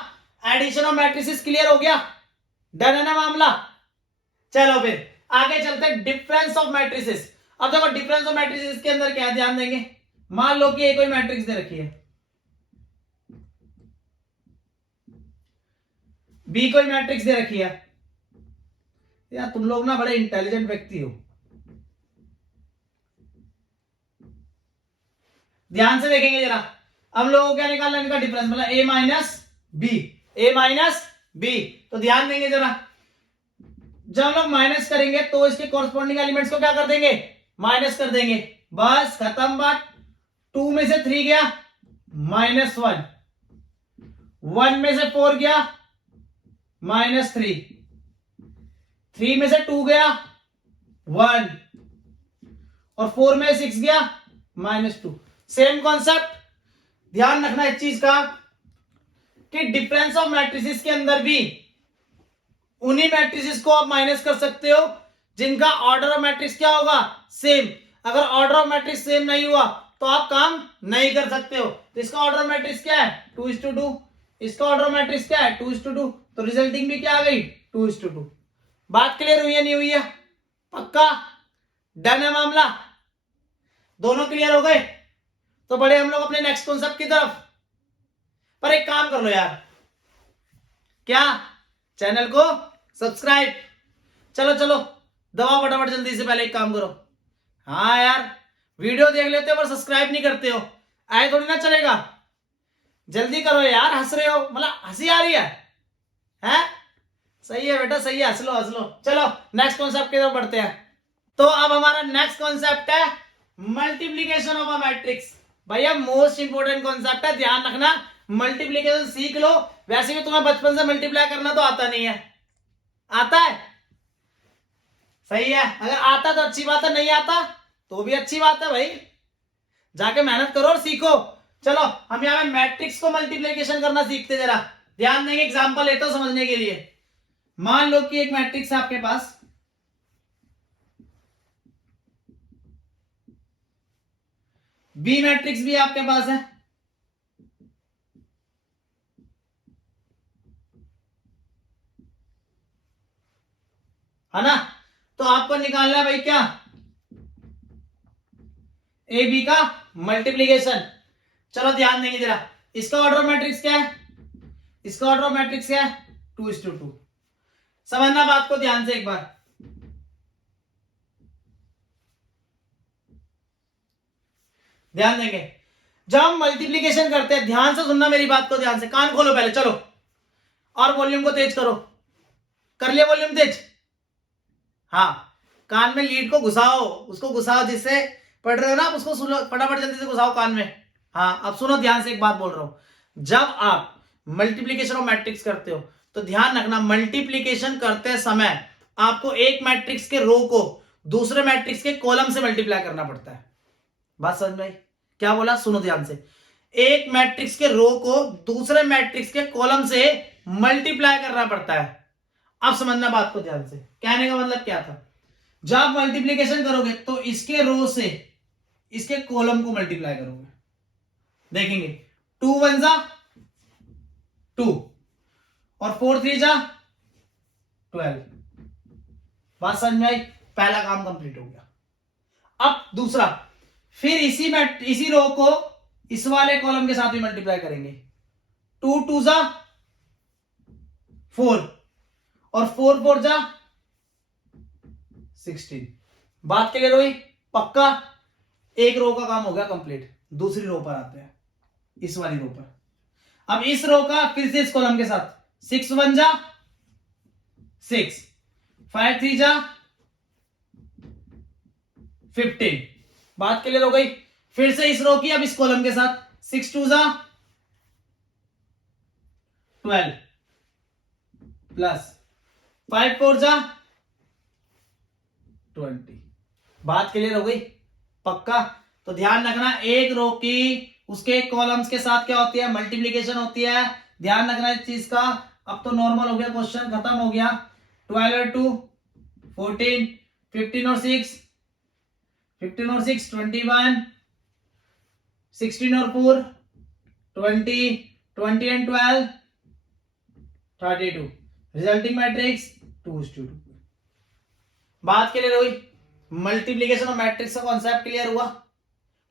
एडिशन ऑफ मैट्रिसेस क्लियर हो गया? डन है ना मामला? चलो फिर आगे चलते हैं, डिफरेंस ऑफ मैट्रिसेस। अब देखो डिफरेंस ऑफ मैट्रिसेस के अंदर क्या ध्यान देंगे। मान लो कि एक कोई मैट्रिक्स दे रखी है, बी कोई मैट्रिक्स दे रखी है। यार तुम लोग ना बड़े इंटेलिजेंट व्यक्ति हो, ध्यान से देखेंगे जरा। हम लोगों को क्या निकालना है, इनका डिफरेंस, मतलब a minus B, a minus B. तो ध्यान देंगे जरा, जब हम लोग माइनस करेंगे तो इसके कॉरस्पॉन्डिंग एलिमेंट्स को क्या कर देंगे, माइनस कर देंगे। बस खत्म बात। 2 में से 3 गया -1, 1 में से 4 गया -3, 3 में से 2 गया 1 और 4 में 6 गया -2। सेम कॉन्सेप्ट, ध्यान रखना इस चीज का कि डिफरेंस ऑफ मैट्रिसेस के अंदर भी उन्हीं मैट्रिसेस को आप माइनस कर सकते हो जिनका ऑर्डर ऑफ मैट्रिक्स क्या होगा, सेम। अगर ऑर्डर ऑफ मैट्रिक्स सेम नहीं हुआ तो आप काम नहीं कर सकते हो। तो इसका ऑर्डर ऑफ मैट्रिक्स क्या है, 2:2। इसका ऑर्डर ऑफ मैट्रिक्स क्या है, 2:2। तो रिजल्टिंग भी क्या आ गई, 2:2। बात क्लियर हुई है, नहीं हुई है? पक्का? डन है मामला? दोनों क्लियर हो गए? तो बढ़े हम लोग अपने नेक्स्ट कॉन्सेप्ट की तरफ। पर एक काम कर लो यार, क्या चैनल को सब्सक्राइब, चलो चलो दबाओ फटाफट, जल्दी से पहले एक काम करो। हाँ यार, वीडियो देख लेते हो पर सब्सक्राइब नहीं करते हो, आए थोड़ी ना चलेगा। जल्दी करो यार, हंस रहे हो, मतलब हंसी आ रही है, हैं? सही है बेटा, सही है, हंस लो हंस लो। चलो नेक्स्ट कॉन्सेप्ट की तरफ बढ़ते हैं। तो अब हमारा नेक्स्ट कॉन्सेप्ट है मल्टीप्लीकेशन ऑफ अ मैट्रिक्स। भैया मोस्ट इंपोर्टेंट कॉन्सेप्ट है, ध्यान रखना। मल्टीप्लीकेशन सीख लो। वैसे भी तुम्हें बचपन से मल्टीप्लाई करना तो आता नहीं है, आता है? सही है, अगर आता तो अच्छी बात है, नहीं आता तो भी अच्छी बात है भाई, जाके मेहनत करो और सीखो। चलो हम यहाँ पे मैट्रिक्स को मल्टीप्लीकेशन करना सीखते, जरा ध्यान देंगे, एग्जांपल लेता हूं समझने के लिए। मान लो कि एक मैट्रिक्स है आपके पास, बी मैट्रिक्स भी आपके पास है ना? तो आपको निकालना है भाई क्या, ए बी का मल्टीप्लीकेशन। चलो ध्यान देंगे जरा, इसका ऑर्डर ऑफ मैट्रिक्स क्या है, इसका ऑर्डर ऑफ मैट्रिक्स क्या है, 2:2। समझना बात को ध्यान से एक बार, ध्यान देंगे। जब हम मल्टीप्लीकेशन करते हैं, ध्यान से सुनना मेरी बात को, ध्यान से कान खोलो पहले। चलो और वॉल्यूम को तेज करो, कर लिया वॉल्यूम तेज? हाँ, कान में लीड को घुसाओ, उसको घुसाओ, जिससे पढ़ रहे हो ना आप उसको सुनो, फटाफट जल्दी से घुसाओ कान में। हाँ अब सुनो ध्यान से, एक बात बोल रहा हूं, जब आप मल्टीप्लीकेशन ऑफ मैट्रिक्स करते हो तो ध्यान रखना, मल्टीप्लीकेशन करते समय आपको एक मैट्रिक्स के रो को दूसरे मैट्रिक्स के कॉलम से मल्टीप्लाई करना पड़ता है। बात समझ में आई? क्या बोला, सुनो ध्यान से, एक मैट्रिक्स के रो को दूसरे मैट्रिक्स के कॉलम से मल्टीप्लाई करना पड़ता है। अब समझना बात को ध्यान से, कहने का मतलब क्या था, जब आप मल्टीप्लीकेशन करोगे तो इसके रो से इसके कॉलम को मल्टीप्लाई करोगे, देखेंगे 2 1 जा 2 और 4 3 जा 12। बात समझ में आई? पहला काम कंप्लीट हो गया। अब दूसरा, फिर इसी रो को इस वाले कॉलम के साथ भी मल्टीप्लाई करेंगे, 2 2 जा 4 और 4 4 जा 16। बात क्लियर हुई? पक्का? एक रो का काम हो गया कंप्लीट। दूसरी रो पर आते हैं, इस वाली रो पर। अब इस रो का फिर से इस कॉलम के साथ, 6 1 जा 6, 5 3 जा 15। बात क्लियर हो गई? फिर से इस रो की अब इस कॉलम के साथ, 6 2 जा 12 प्लस 5 4 जा 20। बात क्लियर हो गई? पक्का? तो ध्यान रखना, एक रो की उसके कॉलम्स के साथ क्या होती है, मल्टीप्लीकेशन होती है। ध्यान रखना इस चीज का। अब तो नॉर्मल हो गया, क्वेश्चन खत्म हो गया। 12 और 2 14, 15 और 6 21, 16 और 4 20, 20 एंड 12 32। Resulting matrix 2:2। बात क्लियर हुई? मल्टीप्लीकेशन ऑफ मैट्रिक्स का कॉन्सेप्ट क्लियर हुआ?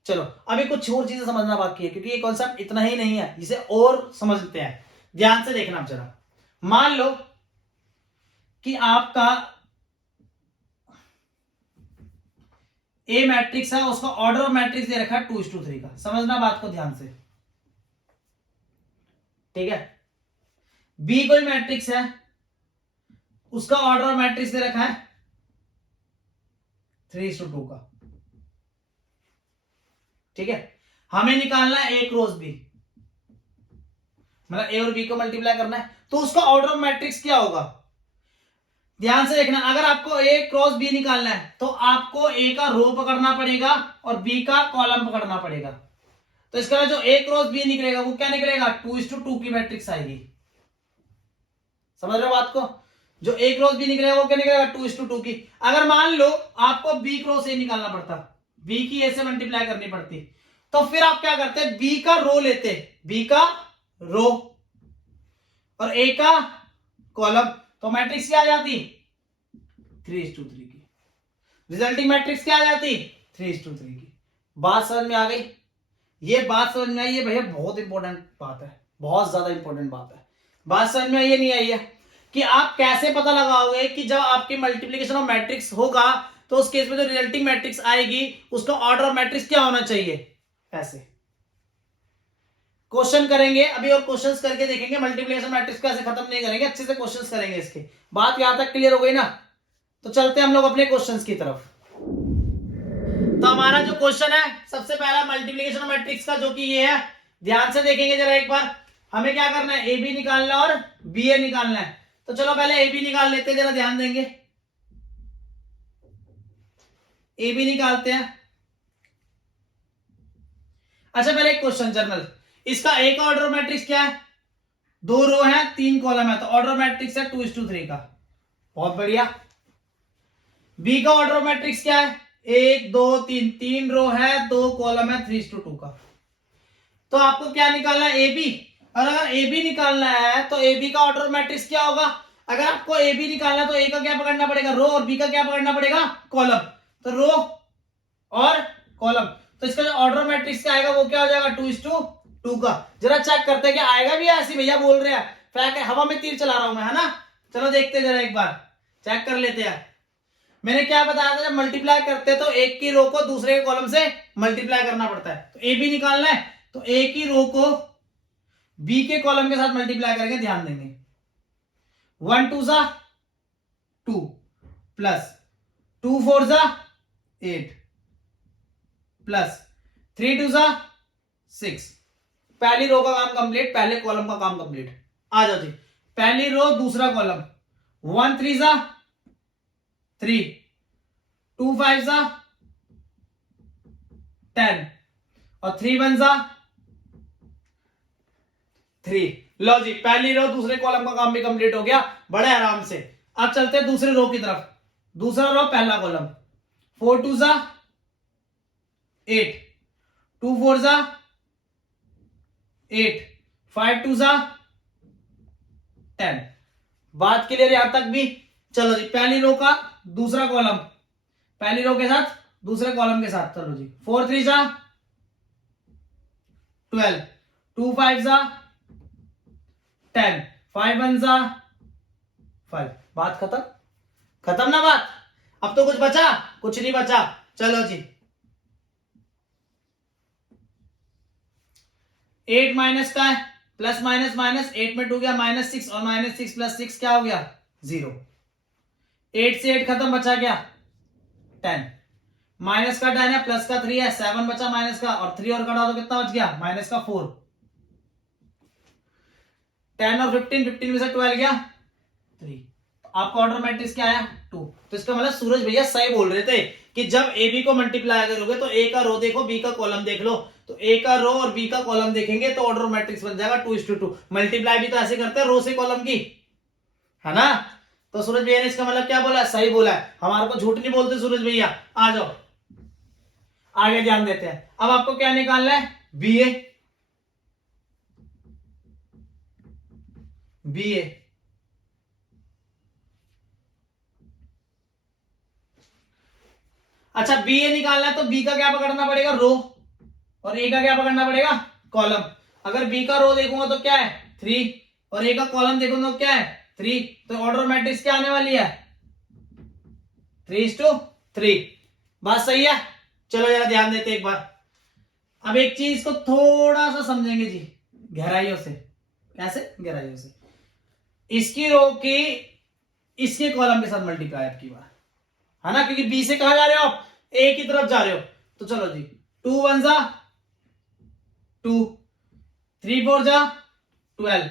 चलो अभी कुछ और चीजें समझना बाकी है, क्योंकि ये कॉन्सेप्ट इतना ही नहीं है, इसे और समझते हैं। ध्यान से देखना जरा, मान लो कि आपका ए मैट्रिक्स है, उसका ऑर्डर ऑफ मैट्रिक्स दे रखा है 2:3 का। समझना बात को ध्यान से, ठीक है? बी कोई मैट्रिक्स है, उसका ऑर्डर ऑफ मैट्रिक्स दे रखा है 3:2 का, ठीक है? हमें निकालना है ए क्रॉस बी, मतलब ए और बी को मल्टीप्लाई करना है, तो उसका ऑर्डर ऑफ मैट्रिक्स क्या होगा? ध्यान से देखना, अगर आपको ए क्रॉस बी निकालना है तो आपको ए का रो पकड़ना पड़ेगा और बी का कॉलम पकड़ना पड़ेगा। तो इसका जो ए क्रॉस बी निकलेगा वो क्या निकलेगा, 2:2 की मैट्रिक्स आएगी। समझ रहे हो बात को? जो ए क्रॉस बी निकलेगा वो क्या निकलेगा, 2:2 की। अगर मान लो आपको बी क्रॉस ए निकालना पड़ता, बी की ए से मल्टीप्लाई करनी पड़ती, तो फिर आप क्या करते, बी का रो लेते, बी का रो और ए का कॉलम, तो मैट्रिक्स क्या आ जाती, 3:3 की। रिजल्टिंग मैट्रिक्स क्या आ जाती, 3:3 की। बात समझ में आ गई? ये बात समझ में आई है भैया, बहुत इंपॉर्टेंट बात है, बहुत ज्यादा इंपॉर्टेंट बात है। बात समझ में आई है नहीं आई है? कि आप कैसे पता लगाओगे कि जब आपकी मल्टीप्लीकेशन ऑफ मैट्रिक्स होगा तो उस केस में जो रिजल्टिंग मैट्रिक्स आएगी उसका ऑर्डर ऑफ मैट्रिक्स क्या होना चाहिए। ऐसे क्वेश्चन करेंगे अभी, और क्वेश्चंस करके देखेंगे मल्टीप्लिकेशन मैट्रिक्स को ऐसे खत्म नहीं करेंगे, अच्छे से क्वेश्चंस करेंगे इसके। बात यहां तक क्लियर हो गई ना? तो चलते हैं हम लोग अपने क्वेश्चंस की तरफ। तो हमारा जो क्वेश्चन है सबसे पहला मल्टीप्लिकेशन ऑफ मैट्रिक्स का, जो कि ये है, ध्यान से देखेंगे जरा एक बार। हमें क्या करना है, ए बी निकालना है और बी ए निकालना है। तो चलो पहले ए बी निकाल लेते हैं, जरा ध्यान देंगे। ए बी निकालते हैं। अच्छा पहले एक क्वेश्चन जनरल, इसका ए का ऑर्डर मैट्रिक्स क्या है, 2 रो है 3 कॉलम है, तो ऑर्डर मैट्रिक्स है 2:3 का। बहुत बढ़िया। बी का ऑर्डर मैट्रिक्स क्या है, 1 2 3, 3 रो है 2 कॉलम है 3:2 का। तो आपको क्या निकालना है, ए बी। और अगर ए बी निकालना है तो ए बी का ऑर्डर मैट्रिक्स क्या होगा, अगर आपको ए बी निकालना है तो ए का क्या पकड़ना पड़ेगा, रो, और बी का क्या पकड़ना पड़ेगा, कॉलम। तो रो और कॉलम, तो इसका जो ऑर्डर मैट्रिक्स का आएगा वो क्या हो जाएगा, 2:2 का। जरा चेक करते हैं कि आएगा भी, ऐसी भैया बोल रहे हैं, फैक है, हवा में तीर चला रहा हूं मैं, है ना। चलो देखते हैं जरा एक बार, चेक कर लेते हैं। मैंने क्या बताया था, जब मल्टीप्लाई करते हैं तो एक की रो को दूसरे के कॉलम से मल्टीप्लाई करना पड़ता है। तो ए बी निकालना है तो ए की रो को बी के कॉलम के साथ मल्टीप्लाई करेंगे, ध्यान देंगे। 1 2 सा 2 प्लस 2 4 सा 8 प्लस 3 2 सा 6। पहली रो का काम कंप्लीट, पहले कॉलम का काम कंप्लीट। आ जाओ जी, पहली रो दूसरा कॉलम, 1 3 सा 3, 2 5 सा 10 और 3 1 सा 3। लो जी, पहली रो दूसरे कॉलम का काम भी कंप्लीट हो गया, बड़े आराम से। अब चलते हैं दूसरे रो की तरफ। दूसरा रो पहला कॉलम, 4 2 सा 8, 2 4 सा 8, 5 2 सा 10। बात क्लियर यहां तक भी। चलो जी, पहली रो का दूसरा कॉलम, पहली रो के साथ दूसरे कॉलम के साथ, चलो जी। 4 3 सा 12, 2 5 सा 10, 5 1 सा 5। बात खत्म, खत्म ना बात। अब तो कुछ बचा, कुछ नहीं बचा। चलो जी, 8 माइनस का है, प्लस माइनस माइनस, 8 में 2 गया -6 और -6 प्लस 6 क्या हो गया, 0। 8 से 8 खत्म, बचा क्या 10। माइनस का 10 है, प्लस का 3 है, 7 बचा माइनस का, और 3 और कटा तो कितना बच गया, माइनस का 4। 10 और 15, 15 में से 12 गया 3। आपका ऑर्डर मैट्रिक्स क्या आया, 2। तो इसका मतलब सूरज भैया सही बोल रहे थे कि जब ए बी को मल्टीप्लाई करोगे तो ए का रो देखो, बी का कॉलम देख लो। तो ए का रो और बी का कॉलम देखेंगे तो ऑर्डर मैट्रिक्स बन जाएगा 2:2। मल्टीप्लाई भी तो ऐसे करते हैं, रो से कॉलम की, है ना। तो सूरज भैया ने इसका मतलब क्या बोला, सही बोला है, हमारे को झूठ नहीं बोलते सूरज भैया। आ जाओ आगे ध्यान देते हैं। अब आपको क्या निकालना है, बी ए। बी ए, अच्छा बी ए निकालना है तो बी का क्या पकड़ना पड़ेगा, रो, और ए का क्या पकड़ना पड़ेगा, कॉलम। अगर बी का रो देखूंगा तो क्या है 3, और ए का कॉलम देखूंगा तो क्या है 3, तो ऑर्डर मैट्रिक्स क्या आने वाली है 3:3। बात सही है। चलो जरा ध्यान देते एक बार। अब एक चीज को थोड़ा सा समझेंगे जी, गहराइयों से। कैसे, गहराइयों से। इसकी रो की इसके कॉलम के साथ मल्टीप्लाई आपकी बार, है ना, क्योंकि बी से कहा जा रहे हो आप, ए की तरफ जा रहे हो। तो चलो जी, 2 1 जा 2, 3 4 जा 12।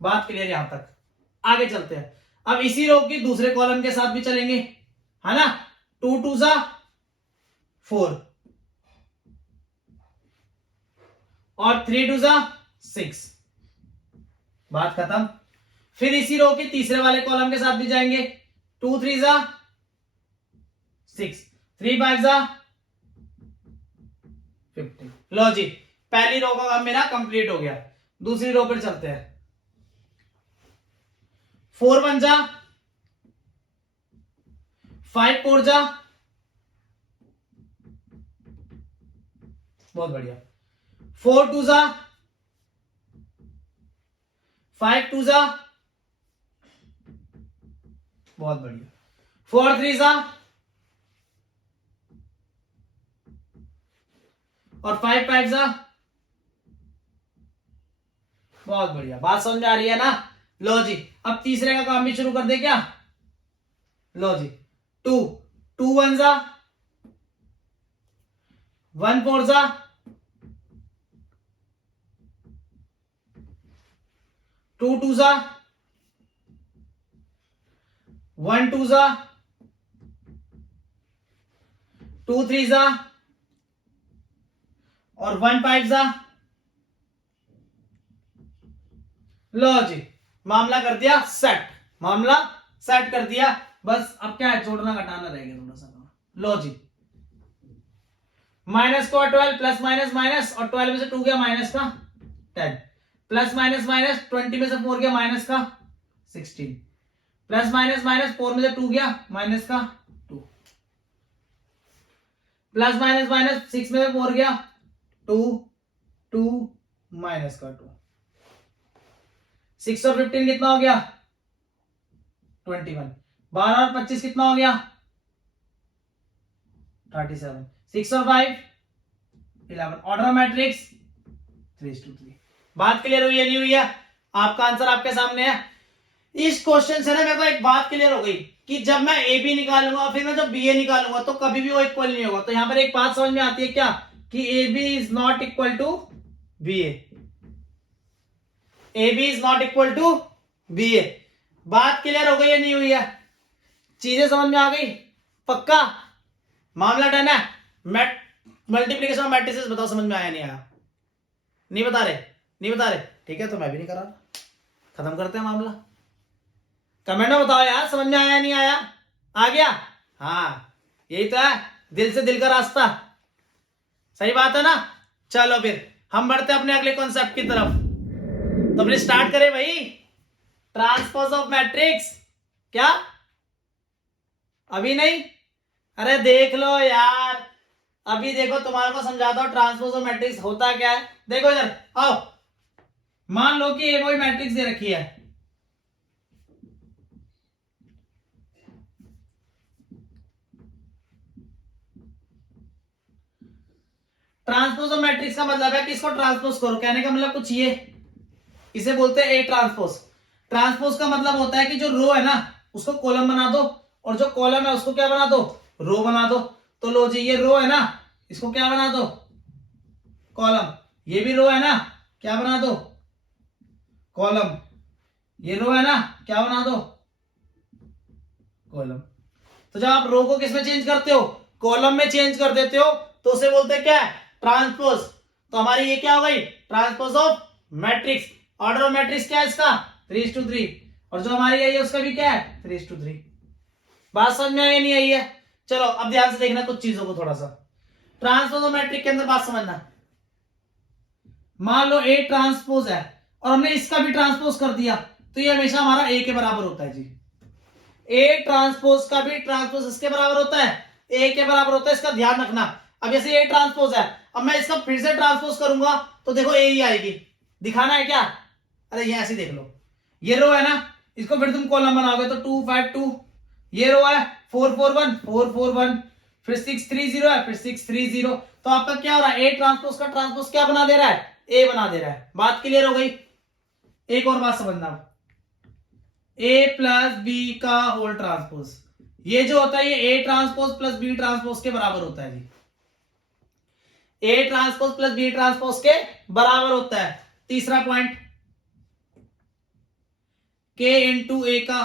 बात क्लियर यहां तक। आगे चलते हैं। अब इसी रो की दूसरे कॉलम के साथ भी चलेंगे, है ना। 2 2 जा 4 और 3 2 जा 6। बात खत्म। फिर इसी रो के तीसरे वाले कॉलम के साथ भी जाएंगे, 2 3 जा 6, 3 5 जा 15। लो जी, पहली रो का काम मेरा कंप्लीट हो गया। दूसरी रो पर चलते हैं। 4 1 जा 5 4 जा, बहुत बढ़िया। 4 2 जा 5 2 जा, बहुत बढ़िया। 4 3 जा और 5 5 जा, बहुत बढ़िया। बात समझ में आ रही है ना। लो जी, अब तीसरे का काम भी शुरू कर दे क्या। लो जी, 2 2 1 जा 1 4 जा 2 2 जा 1 2 जा 2 3 जा और 1 5 जा। लो जी, मामला कर दिया सेट, मामला सेट कर दिया। बस अब क्या है, जोड़ना घटाना रह गया थोड़ा सा। लो जी, माइनस को 12 प्लस माइनस माइनस, और 12 में से 2 गया माइनस का 10, प्लस माइनस माइनस 20 में से 4 गया माइनस का 16, प्लस माइनस माइनस 4 में से 2 गया माइनस का 2, प्लस माइनस माइनस 6 में से 4 गया 2 2 माइनस का 2, 6 और 15 कितना हो गया 21, 12 और 25 कितना हो गया 37, 6 और 5 11, ऑर्डर मैट्रिक्स 3:3। बात क्लियर हुई है नहीं हुई है? आपका आंसर आपके सामने है। इस क्वेश्चन से ना मेरे को एक बात क्लियर हो गई कि जब मैं ए बी निकालूंगा फिर मैं जब बी ए निकालूंगा तो कभी भी वो इक्वल नहीं होगा। तो यहां पर एक बात समझ में आती है क्या, कि A B is not equal to B A B is not equal to B A. बात क्लियर हो गई है नहीं हुई है? चीजें समझ में आ गई? पक्का मामला डन है। मल्टीप्लीकेशन ऑफ मैट्रिसेस बताओ समझ में आया नहीं आया? नहीं बता रहे? नहीं बता रहे? ठीक है, तो मैं भी नहीं करा रहा, खत्म करते हैं मामला। कमेंट में बताओ यार, समझ में आया नहीं आया? आ गया? हाँ, यही तो है दिल से दिल का रास्ता। सही बात है ना? चलो फिर हम बढ़ते हैं अपने अगले कॉन्सेप्ट की तरफ। तो फिर स्टार्ट करें भाई, ट्रांसपोज ऑफ मैट्रिक्स। क्या अभी नहीं? अरे देख लो यार, अभी देखो तुम्हारे को समझाता हूं ट्रांसपोज ऑफ मैट्रिक्स होता क्या है। देखो इधर आओ, मान लो कि ये कोई मैट्रिक्स दे रखी है, ट्रांसपोज ऑफ मैट्रिक्स का मतलब है कि इसको ट्रांसपोज करो। कहने का मतलब कुछ ये, इसे बोलते हैं ए ट्रांसपोज। ट्रांसपोज का मतलब होता है कि जो रो है ना उसको कॉलम बना दो, और जो कॉलम है उसको क्या बना दो, रो बना दो। तो लो जी, ये रो है ना, इसको क्या बना दो, कॉलम। ये भी रो है ना, क्या बना दो, कॉलम। ये रो है ना, क्या बना दो, कॉलम। तो जब आप रो को किस में चेंज करते हो, कॉलम में चेंज कर देते हो, तो उसे बोलते हैं क्या, ट्रांसपोज। तो हमारी ये क्या हो गई, transpose of matrix. Order of matrix क्या है इसका, 3:3, और जो हमारी आई है उसका भी क्या है 3:3। बात समझ में आई नहीं आई है? चलो अब ध्यान से देखना कुछ चीजों को थोड़ा सा। ट्रांसपोज ऑफ मैट्रिक्स के अंदर बात समझना, मान लो ए ट्रांसपोज है और हमने इसका भी ट्रांसपोज कर दिया, तो ये हमेशा हमारा ए के बराबर होता है जी। ए ट्रांसपोज का भी ट्रांसपोज इसके बराबर होता है, ए के बराबर होता है, इसका ध्यान रखना। अब जैसे ए ट्रांसपोज है, अब मैं इसका फिर से ट्रांसपोज करूंगा तो देखो ए ही आएगी। दिखाना है क्या? अरे ये ऐसे देख लो, ये रो है ना, इसको फिर तुम कॉलम बनाओगे तो 2 5 2, ये रो है 4 4 1 4 4 1, फिर 6 3 0 है, फिर 6 3 0। तो आपका क्या हो रहा है, ए ट्रांसपोज का ट्रांसपोज क्या बना दे रहा है, ए बना दे रहा है। बात क्लियर हो गई? एक और बात समझना, ए प्लस बी का होल ट्रांसपोज, ये जो होता है ये A transpose plus B transpose के बराबर होता है जी। A transpose plus B transpose के बराबर होता है। तीसरा पॉइंट, के इंटू ए का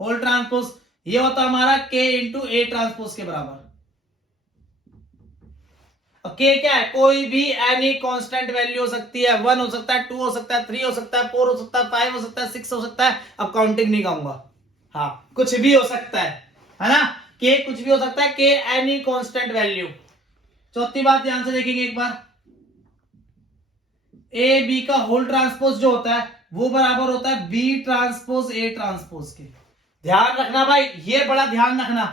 होल ट्रांसपोज, ये होता है हमारा के इंटू ए ट्रांसपोज के बराबर। के क्या है, कोई भी एनी कांस्टेंट वैल्यू हो सकती है, 1 हो सकता है, 2 हो सकता है, 3 हो सकता है, 4 हो सकता है, 5 हो सकता है, 6 हो सकता है। अब काउंटिंग नहीं कहूंगा, हाँ कुछ भी हो सकता है ना, के कुछ भी हो सकता है, के एनी कांस्टेंट वैल्यू। चौथी बात ध्यान से देखेंगे एक बार, ए बी का होल ट्रांसपोज जो होता है वो बराबर होता है बी ट्रांसपोज ए ट्रांसपोज के। ध्यान रखना भाई, ये बड़ा ध्यान रखना,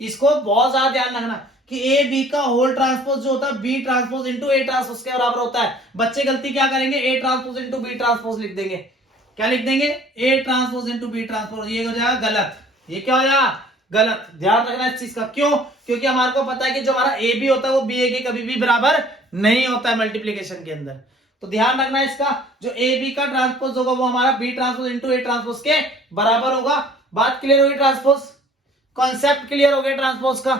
इसको बहुत ज्यादा ध्यान रखना कि ए बी का होल ट्रांसपोज जो होता है B transpose into A transpose के बराबर होता है। बच्चे गलती क्या करेंगे, A transpose into B transpose लिख देंगे। क्या लिख देंगे, A transpose into B transpose. ये हो जाएगा गलत, ये क्या हो जाएगा गलत। ध्यान रखना इस चीज का, क्यों, क्योंकि हमारे को पता है कि जो हमारा ए बी होता है वो बी ए के कभी भी बराबर नहीं होता है मल्टीप्लीकेशन के अंदर। तो ध्यान रखना इसका, जो ए बी का ट्रांसपोज होगा वो हमारा B transpose into A transpose के बराबर होगा। बात क्लियर होगी, ट्रांसपोज कॉन्सेप्ट क्लियर हो गया ट्रांसपोज का,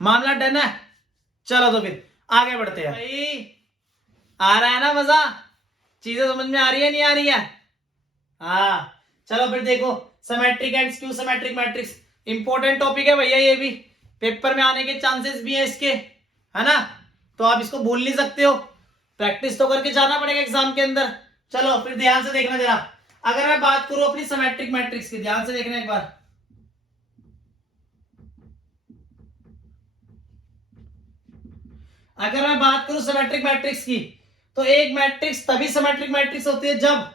मामला डन है। चलो तो फिर आगे बढ़ते हैं भाई, आ रहा है ना मजा, चीजें समझ में आ रही है नहीं आ रही है? हाँ चलो फिर देखो, symmetric and skew symmetric matrix important topic है भैया, ये भी पेपर में आने के चांसेस भी है इसके, है ना, तो आप इसको भूल नहीं सकते हो, प्रैक्टिस तो करके जाना पड़ेगा एग्जाम के अंदर। चलो फिर ध्यान से देखना जरा, अगर मैं बात करूं अपनी सिमेट्रिक मैट्रिक्स की, ध्यान से देखना एक बार, अगर मैं बात करूं सिमेट्रिक मैट्रिक्स की, तो एक मैट्रिक्स तभी सिमेट्रिक मैट्रिक्स होती है जब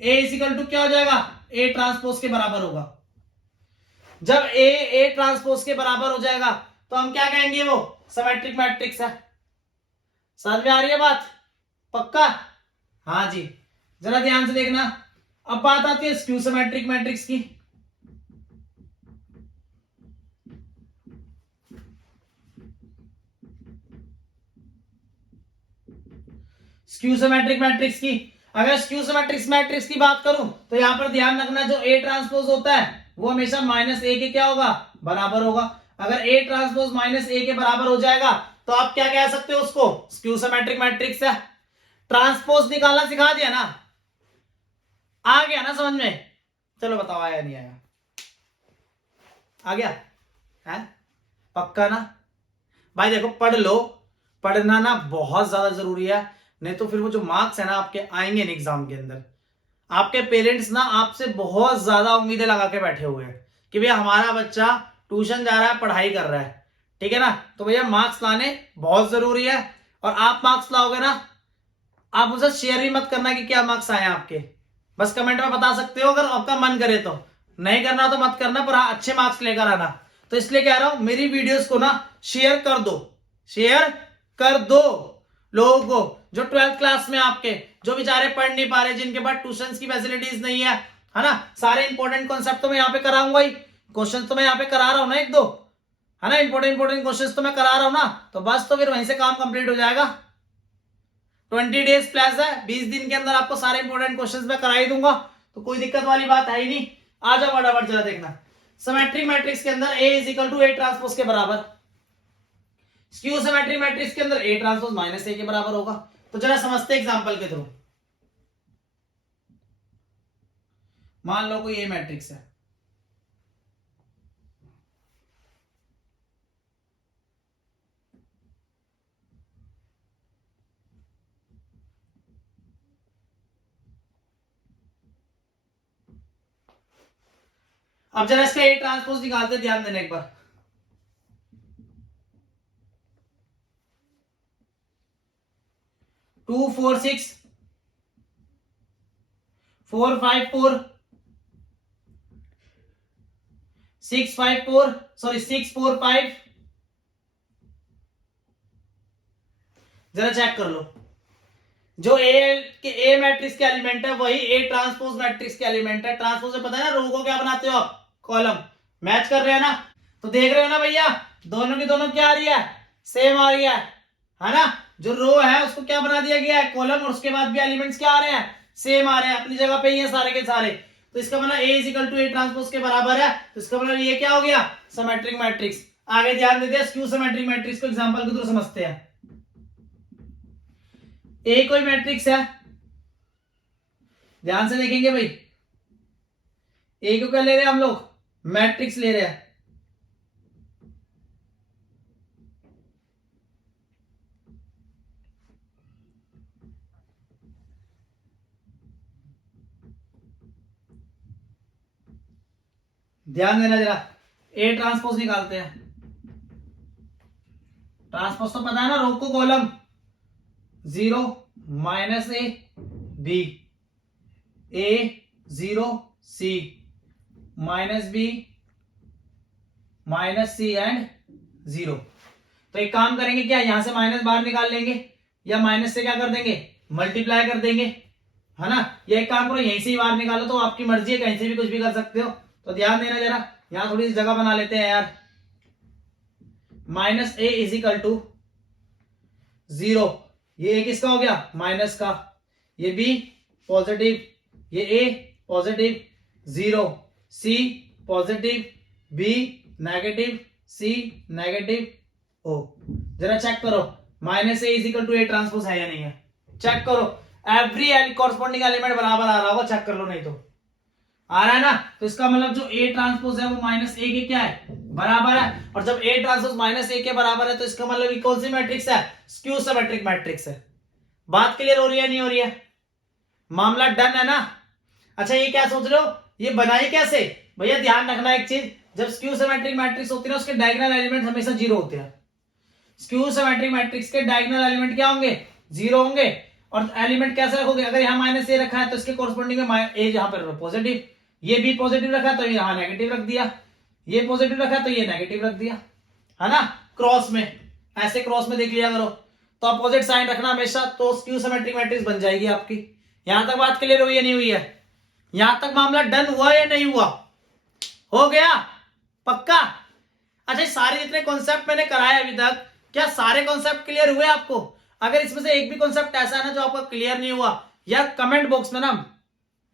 ए इक्वल टू क्या हो जाएगा, ए ट्रांसपोज के बराबर होगा। जब ए ट्रांसपोज के बराबर हो जाएगा तो हम क्या कहेंगे, वो सिमेट्रिक मैट्रिक्स है। समझ में आ रही है बात, पक्का? हाँ जी, जरा ध्यान से देखना। अब बात आती है स्क्यू सिमेट्रिक मैट्रिक्स की। स्क्यू सिमेट्रिक मैट्रिक्स की, अगर स्क्यू सिमेट्रिक मैट्रिक्स की बात करूं तो यहां पर ध्यान रखना, जो ए ट्रांसपोज होता है वो हमेशा माइनस ए के क्या होगा, बराबर होगा। अगर ए ट्रांसपोज माइनस ए के बराबर हो जाएगा तो आप क्या कह सकते हो उसको, स्क्यू सिमेट्रिक मैट्रिक्स है। ट्रांसपोज निकालना सिखा दिया ना, आ गया ना समझ में? चलो बताओ, आया नहीं आया? आ गया है, पक्का ना भाई? देखो पढ़ लो, पढ़ना ना बहुत ज्यादा जरूरी है, नहीं तो फिर वो जो मार्क्स है ना आपके आएंगे नहीं एग्जाम के अंदर। आपके पेरेंट्स ना आपसे बहुत ज्यादा उम्मीदें लगा के बैठे हुए हैं कि भैया हमारा बच्चा ट्यूशन जा रहा है, पढ़ाई कर रहा है, ठीक है ना, तो भैया मार्क्स लाने बहुत जरूरी है। और आप मार्क्स लाओगे ना, आप मुझसे शेयर भी मत करना कि क्या मार्क्स आए आपके, बस कमेंट में बता सकते हो अगर आपका मन करे तो, नहीं करना तो मत करना, पर हाँ अच्छे मार्क्स लेकर आना। तो इसलिए कह रहा हूं मेरी वीडियोस को ना शेयर कर दो, शेयर कर दो लोगों को जो 12th क्लास में आपके, जो बेचारे पढ़ नहीं पा रहे, जिनके पास ट्यूशन की फैसिलिटीज नहीं है ना। सारे इंपॉर्टेंट कॉन्सेप्ट तो मैं यहाँ पे कराऊंगा ही, क्वेश्चन तो मैं यहाँ पे करा रहा हूँ ना एक दो, है ना, इंपॉर्टेंट क्वेश्चन तो मैं करा रहा हूँ ना, तो बस तो फिर वहीं से काम कंप्लीट हो जाएगा। 20 डेज क्लास है, 20 दिन के अंदर आपको सारे इंपॉर्टेंट क्वेश्चंस मैं करा ही दूंगा, तो कोई दिक्कत वाली बात है ही नहीं। आ जाओ फटाफट जरा देखना, सिमेट्रिक मैट्रिक्स के अंदर A is equal to A transpose के बराबर, स्क्यू सिमेट्रिक मैट्रिक्स के अंदर ए ट्रांसपोज माइनस ए के बराबर होगा। तो जरा समझते एग्जांपल के थ्रू, मान लो कोई ए मैट्रिक्स है, अब जरा इसका ए ट्रांसपोज निकालते, ध्यान देना एक बार। टू 4 6 4 5 4 6 5 4 सॉरी 6 4 5, जरा चेक कर लो, जो ए मैट्रिक्स के एलिमेंट है वही ए ट्रांसपोज मैट्रिक्स के एलिमेंट है। ट्रांसपोज से पता है ना, रो को क्या बनाते हो आप, कॉलम, मैच कर रहे हैं ना, तो देख रहे हो ना भैया, दोनों की दोनों क्या आ रही है, सेम आ रही है ना। जो रो है उसको क्या बना दिया गया है, कॉलम, और उसके बाद भी एलिमेंट्स क्या आ रहे हैं, सेम आ रहे हैं, अपनी जगह पे ही है सारे के सारे। तो इसका मतलब A is equal to A transpose के बराबर है, तो इसका मतलब ये क्या हो गया, सिमेट्रिक मैट्रिक्स। आगे ध्यान देते हैं स्क्यू सिमेट्रिक मैट्रिक्स को एग्जांपल के थ्रू समझते हैं। ए कोई मैट्रिक्स है, ध्यान से देखेंगे भाई, ए को क्या ले रहे हैं हम लोग, मैट्रिक्स ले रहे हैं। ध्यान देना जरा, ए ट्रांसपोज निकालते हैं। ट्रांसपोज तो पता है ना, रो को column, 0 minus A B, A 0 C minus B minus C and 0। तो एक काम करेंगे, क्या यहां से माइनस बाहर निकाल लेंगे, या माइनस से क्या कर देंगे, मल्टीप्लाई कर देंगे, है ना। या एक काम करो, यहीं से ही बाहर निकालो, तो आपकी मर्जी है, कहीं से भी कुछ भी कर सकते हो। तो ध्यान देना जरा, यहां थोड़ी सी जगह बना लेते हैं यार। Minus A is equal to 0, ये ए किसका हो गया, माइनस का, ये बी पॉजिटिव, ये A positive, 0 C positive, B negative, C negative, O. जरा चेक करो minus A is equal to A transpose है या नहीं है, चेक करो। एवरी कॉरस्पॉन्डिंग एलिमेंट बराबर आ रहा होगा, चेक कर लो, नहीं तो आ रहा है ना। तो इसका मतलब जो ए ट्रांसपोज है वो माइनस ए के क्या है, बराबर है। और जब ए ट्रांसपोज माइनस ए के बराबर है तो इसका मतलब ये कौन सी मैट्रिक्स है, स्क्यू सिमेट्रिक मैट्रिक्स है। बात क्लियर हो रही है नहीं हो रही है, मामला डन है ना। अच्छा ये क्या सोच रहे हो, ये बनाई कैसे, भैया ध्यान रखना एक चीज, जब स्क्यू सिमेट्रिक मैट्रिक्स होती है ना उसके डायगोनल एलिमेंट हमेशा जीरो होते हैं। स्क्यू सिमेट्रिक मैट्रिक्स के डायगोनल एलिमेंट क्या होंगे, जीरो होंगे। और एलिमेंट कैसे रखोगे, अगर यहाँ माइनस ए रखा है तो इसके कॉरस्पॉन्डिंग में ए यहाँ पर पॉजिटिव, ये भी पॉजिटिव रखा तो यहाँ नेगेटिव रख दिया, ये पॉजिटिव रखा तो ये नेगेटिव रख दिया, है ना। क्रॉस में ऐसे क्रॉस में देख लिया करो, तो अपोजिट साइन रखना हमेशा, तो स्क्यू सिमेट्रिक मैट्रिक्स बन जाएगी आपकी। यहां तक बात क्लियर हुई है नहीं हुई है, यहां तक मामला डन हुआ या नहीं हुआ, हो गया पक्का। अच्छा सारे जितने कॉन्सेप्ट मैंने कराए अभी तक, क्या सारे कॉन्सेप्ट क्लियर हुए आपको। अगर इसमें से एक भी कॉन्सेप्ट ऐसा है ना जो आपका क्लियर नहीं हुआ, या कमेंट बॉक्स में ना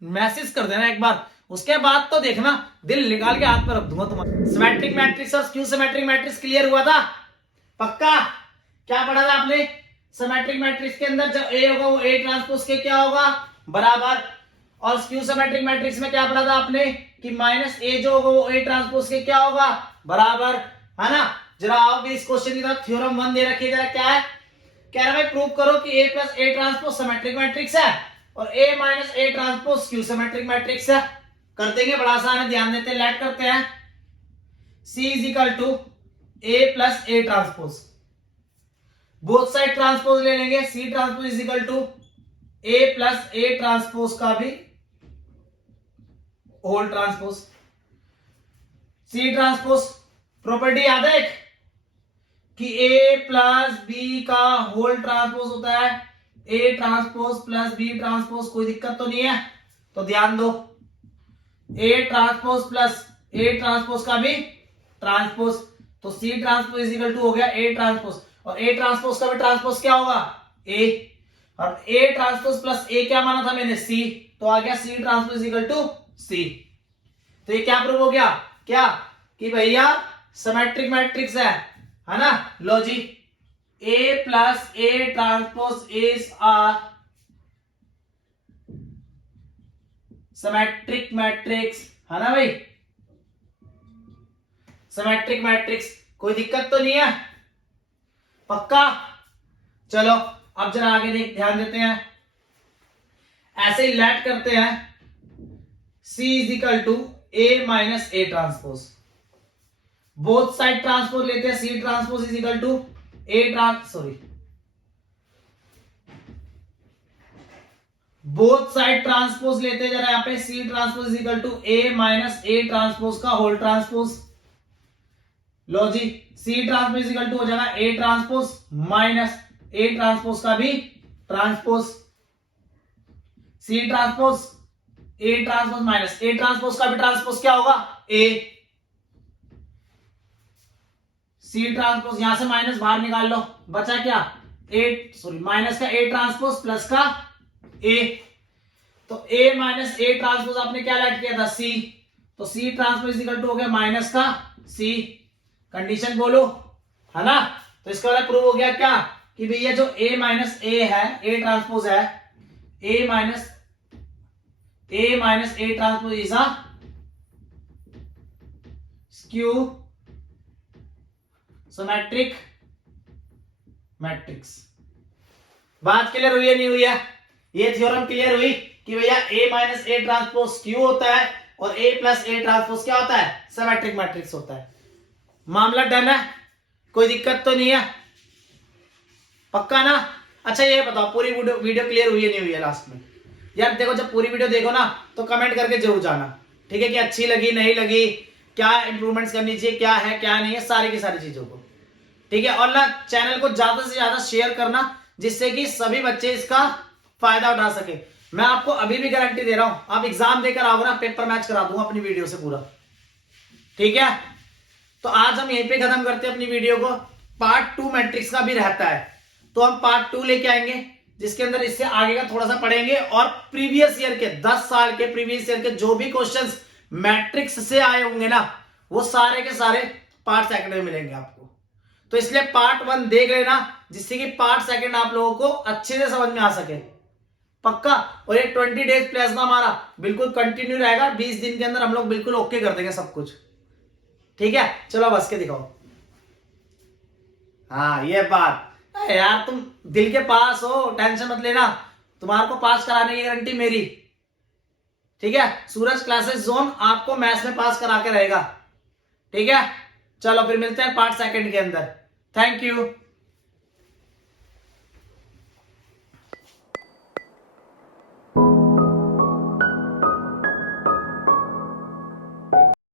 मैसेज कर देना एक बार, उसके बाद तो देखना दिल निकाल के हाथ पर रख दूंगा तुम्हारे। सिमेट्रिक मैट्रिक्स और स्क्यू सिमेट्रिक मैट्रिक्स क्लियर हुआ था पक्का। क्या पढ़ा था आपने, सिमेट्रिक मैट्रिक्स के अंदर जब ए होगा वो ए ट्रांसपोज के क्या होगा, बराबर। और स्क्यू सिमेट्रिक मैट्रिक्स में क्या पढ़ा था आपने कि माइनस ए जो होगा वो ए ट्रांसपोज के क्या होगा, बराबर, है ना। जरा आओ भी इस क्वेश्चन की तरफ, थ्योरम 1 दे रखी है, जरा क्या है, कह रहा है प्रूव करो कि A plus A transpose symmetric matrix है और A minus A transpose skew symmetric matrix है। कर देंगे, बड़ा आसान है, ध्यान देते हैं, लेट करते हैं। C is equal to A plus A transpose, both side transpose ले लेंगे, C transpose is equal to A plus A transpose का भी whole transpose. C transpose property याद है एक, कि A प्लस बी का होल ट्रांसपोज होता है A transpose plus B transpose, कोई दिक्कत तो नहीं है, तो ध्यान दो, A transpose plus A transpose का भी ट्रांसपोज, तो C transpose is equal to हो गया A ट्रांसपोज, और A ट्रांसपोज का भी ट्रांसपोज क्या होगा A, और A ट्रांसपोज प्लस A क्या माना था मैंने C, तो आ गया C transpose is equal to C। तो ये क्या प्रूव हो गया, क्या कि भैया सिमेट्रिक मैट्रिक्स है ना। लो जी, A plus A transpose is a symmetric matrix, है ना भाई, सिमेट्रिक मैट्रिक्स, कोई दिक्कत तो नहीं है पक्का। चलो अब जरा आगे ध्यान देते हैं, ऐसे ही लेट करते हैं, C is equal to A minus A transpose, both side transpose लेते हैं, C transpose is equal to both side transpose लेते हैं जरा, यहाँ पे C transpose is equal to A minus A transpose का होल ट्रांसपोज। लो जी, C transpose is equal to हो जाएगा A transpose minus A transpose का भी transpose, C transpose A transpose minus A transpose का भी ट्रांसपोज क्या होगा A, C ट्रांसपोज यहां से माइनस बाहर निकाल लो, बचा क्या माइनस का A ट्रांसपोज प्लस का A, तो A माइनस ए ट्रांसपोज आपने क्या लेट किया था C, तो C transpose is equal to हो गया माइनस का C, कंडीशन बोलो, है ना। तो इसका वाला प्रूव हो गया क्या कि भैया जो A माइनस ए है, A ट्रांसपोज है, A minus A transpose is a skew symmetric matrix. बात क्लियर हुई है नहीं हुई है, ये थ्योरम क्लियर हुई कि भैया A minus A transpose skew होता है और A प्लस ए ट्रांसपोज क्या होता है, सिमेट्रिक मैट्रिक्स होता है। मामला डन है, कोई दिक्कत तो नहीं है पक्का ना। अच्छा ये बताओ पूरी वीडियो क्लियर हुई है नहीं हुई है लास्ट में, यार देखो जब पूरी वीडियो देखो ना तो कमेंट करके जरूर जाना, ठीक है, कि अच्छी लगी नहीं लगी, क्या इंप्रूवमेंट्स करनी चाहिए, क्या है क्या नहीं है, सारी की सारी चीजों को, ठीक है। और ना चैनल को ज्यादा से ज्यादा शेयर करना जिससे कि सभी बच्चे इसका फायदा उठा सके। मैं आपको अभी भी गारंटी दे रहा हूं, आप एग्जाम देकर आओगे ना, पेपर मैच करा दूंगा अपनी वीडियो से पूरा, ठीक है। तो आज हम यहीं पे खत्म करते हैं अपनी वीडियो को, पार्ट 2 मैट्रिक्स का भी रहता है, तो हम पार्ट 2 लेके आएंगे जिसके अंदर इससे आगे का थोड़ा सा पढ़ेंगे, और प्रीवियस ईयर के 10 साल के प्रीवियस ईयर के जो भी क्वेश्चंस मैट्रिक्स से आए होंगे ना, वो सारे के सारे पार्ट सेकंड में मिलेंगे आपको। तो इसलिए पार्ट 1 देख लेना जिससे कि पार्ट सेकंड आप लोगों को अच्छे से समझ में आ सके पक्का। और ये 20 डेज प्लाज्मा हमारा बिल्कुल कंटिन्यू रहेगा, 20 दिन के अंदर हम लोग बिल्कुल ओके कर देंगे सब कुछ। ठीक है, चलो बस के दिखाओ। हाँ ये बात यार, तुम दिल के पास हो, टेंशन मत लेना, तुम्हारे को पास कराने की गारंटी मेरी। ठीक है, सूरज क्लासेस जोन आपको मैथ्स में पास करा के रहेगा। ठीक है, चलो फिर मिलते हैं पार्ट सेकंड के अंदर। Thank you.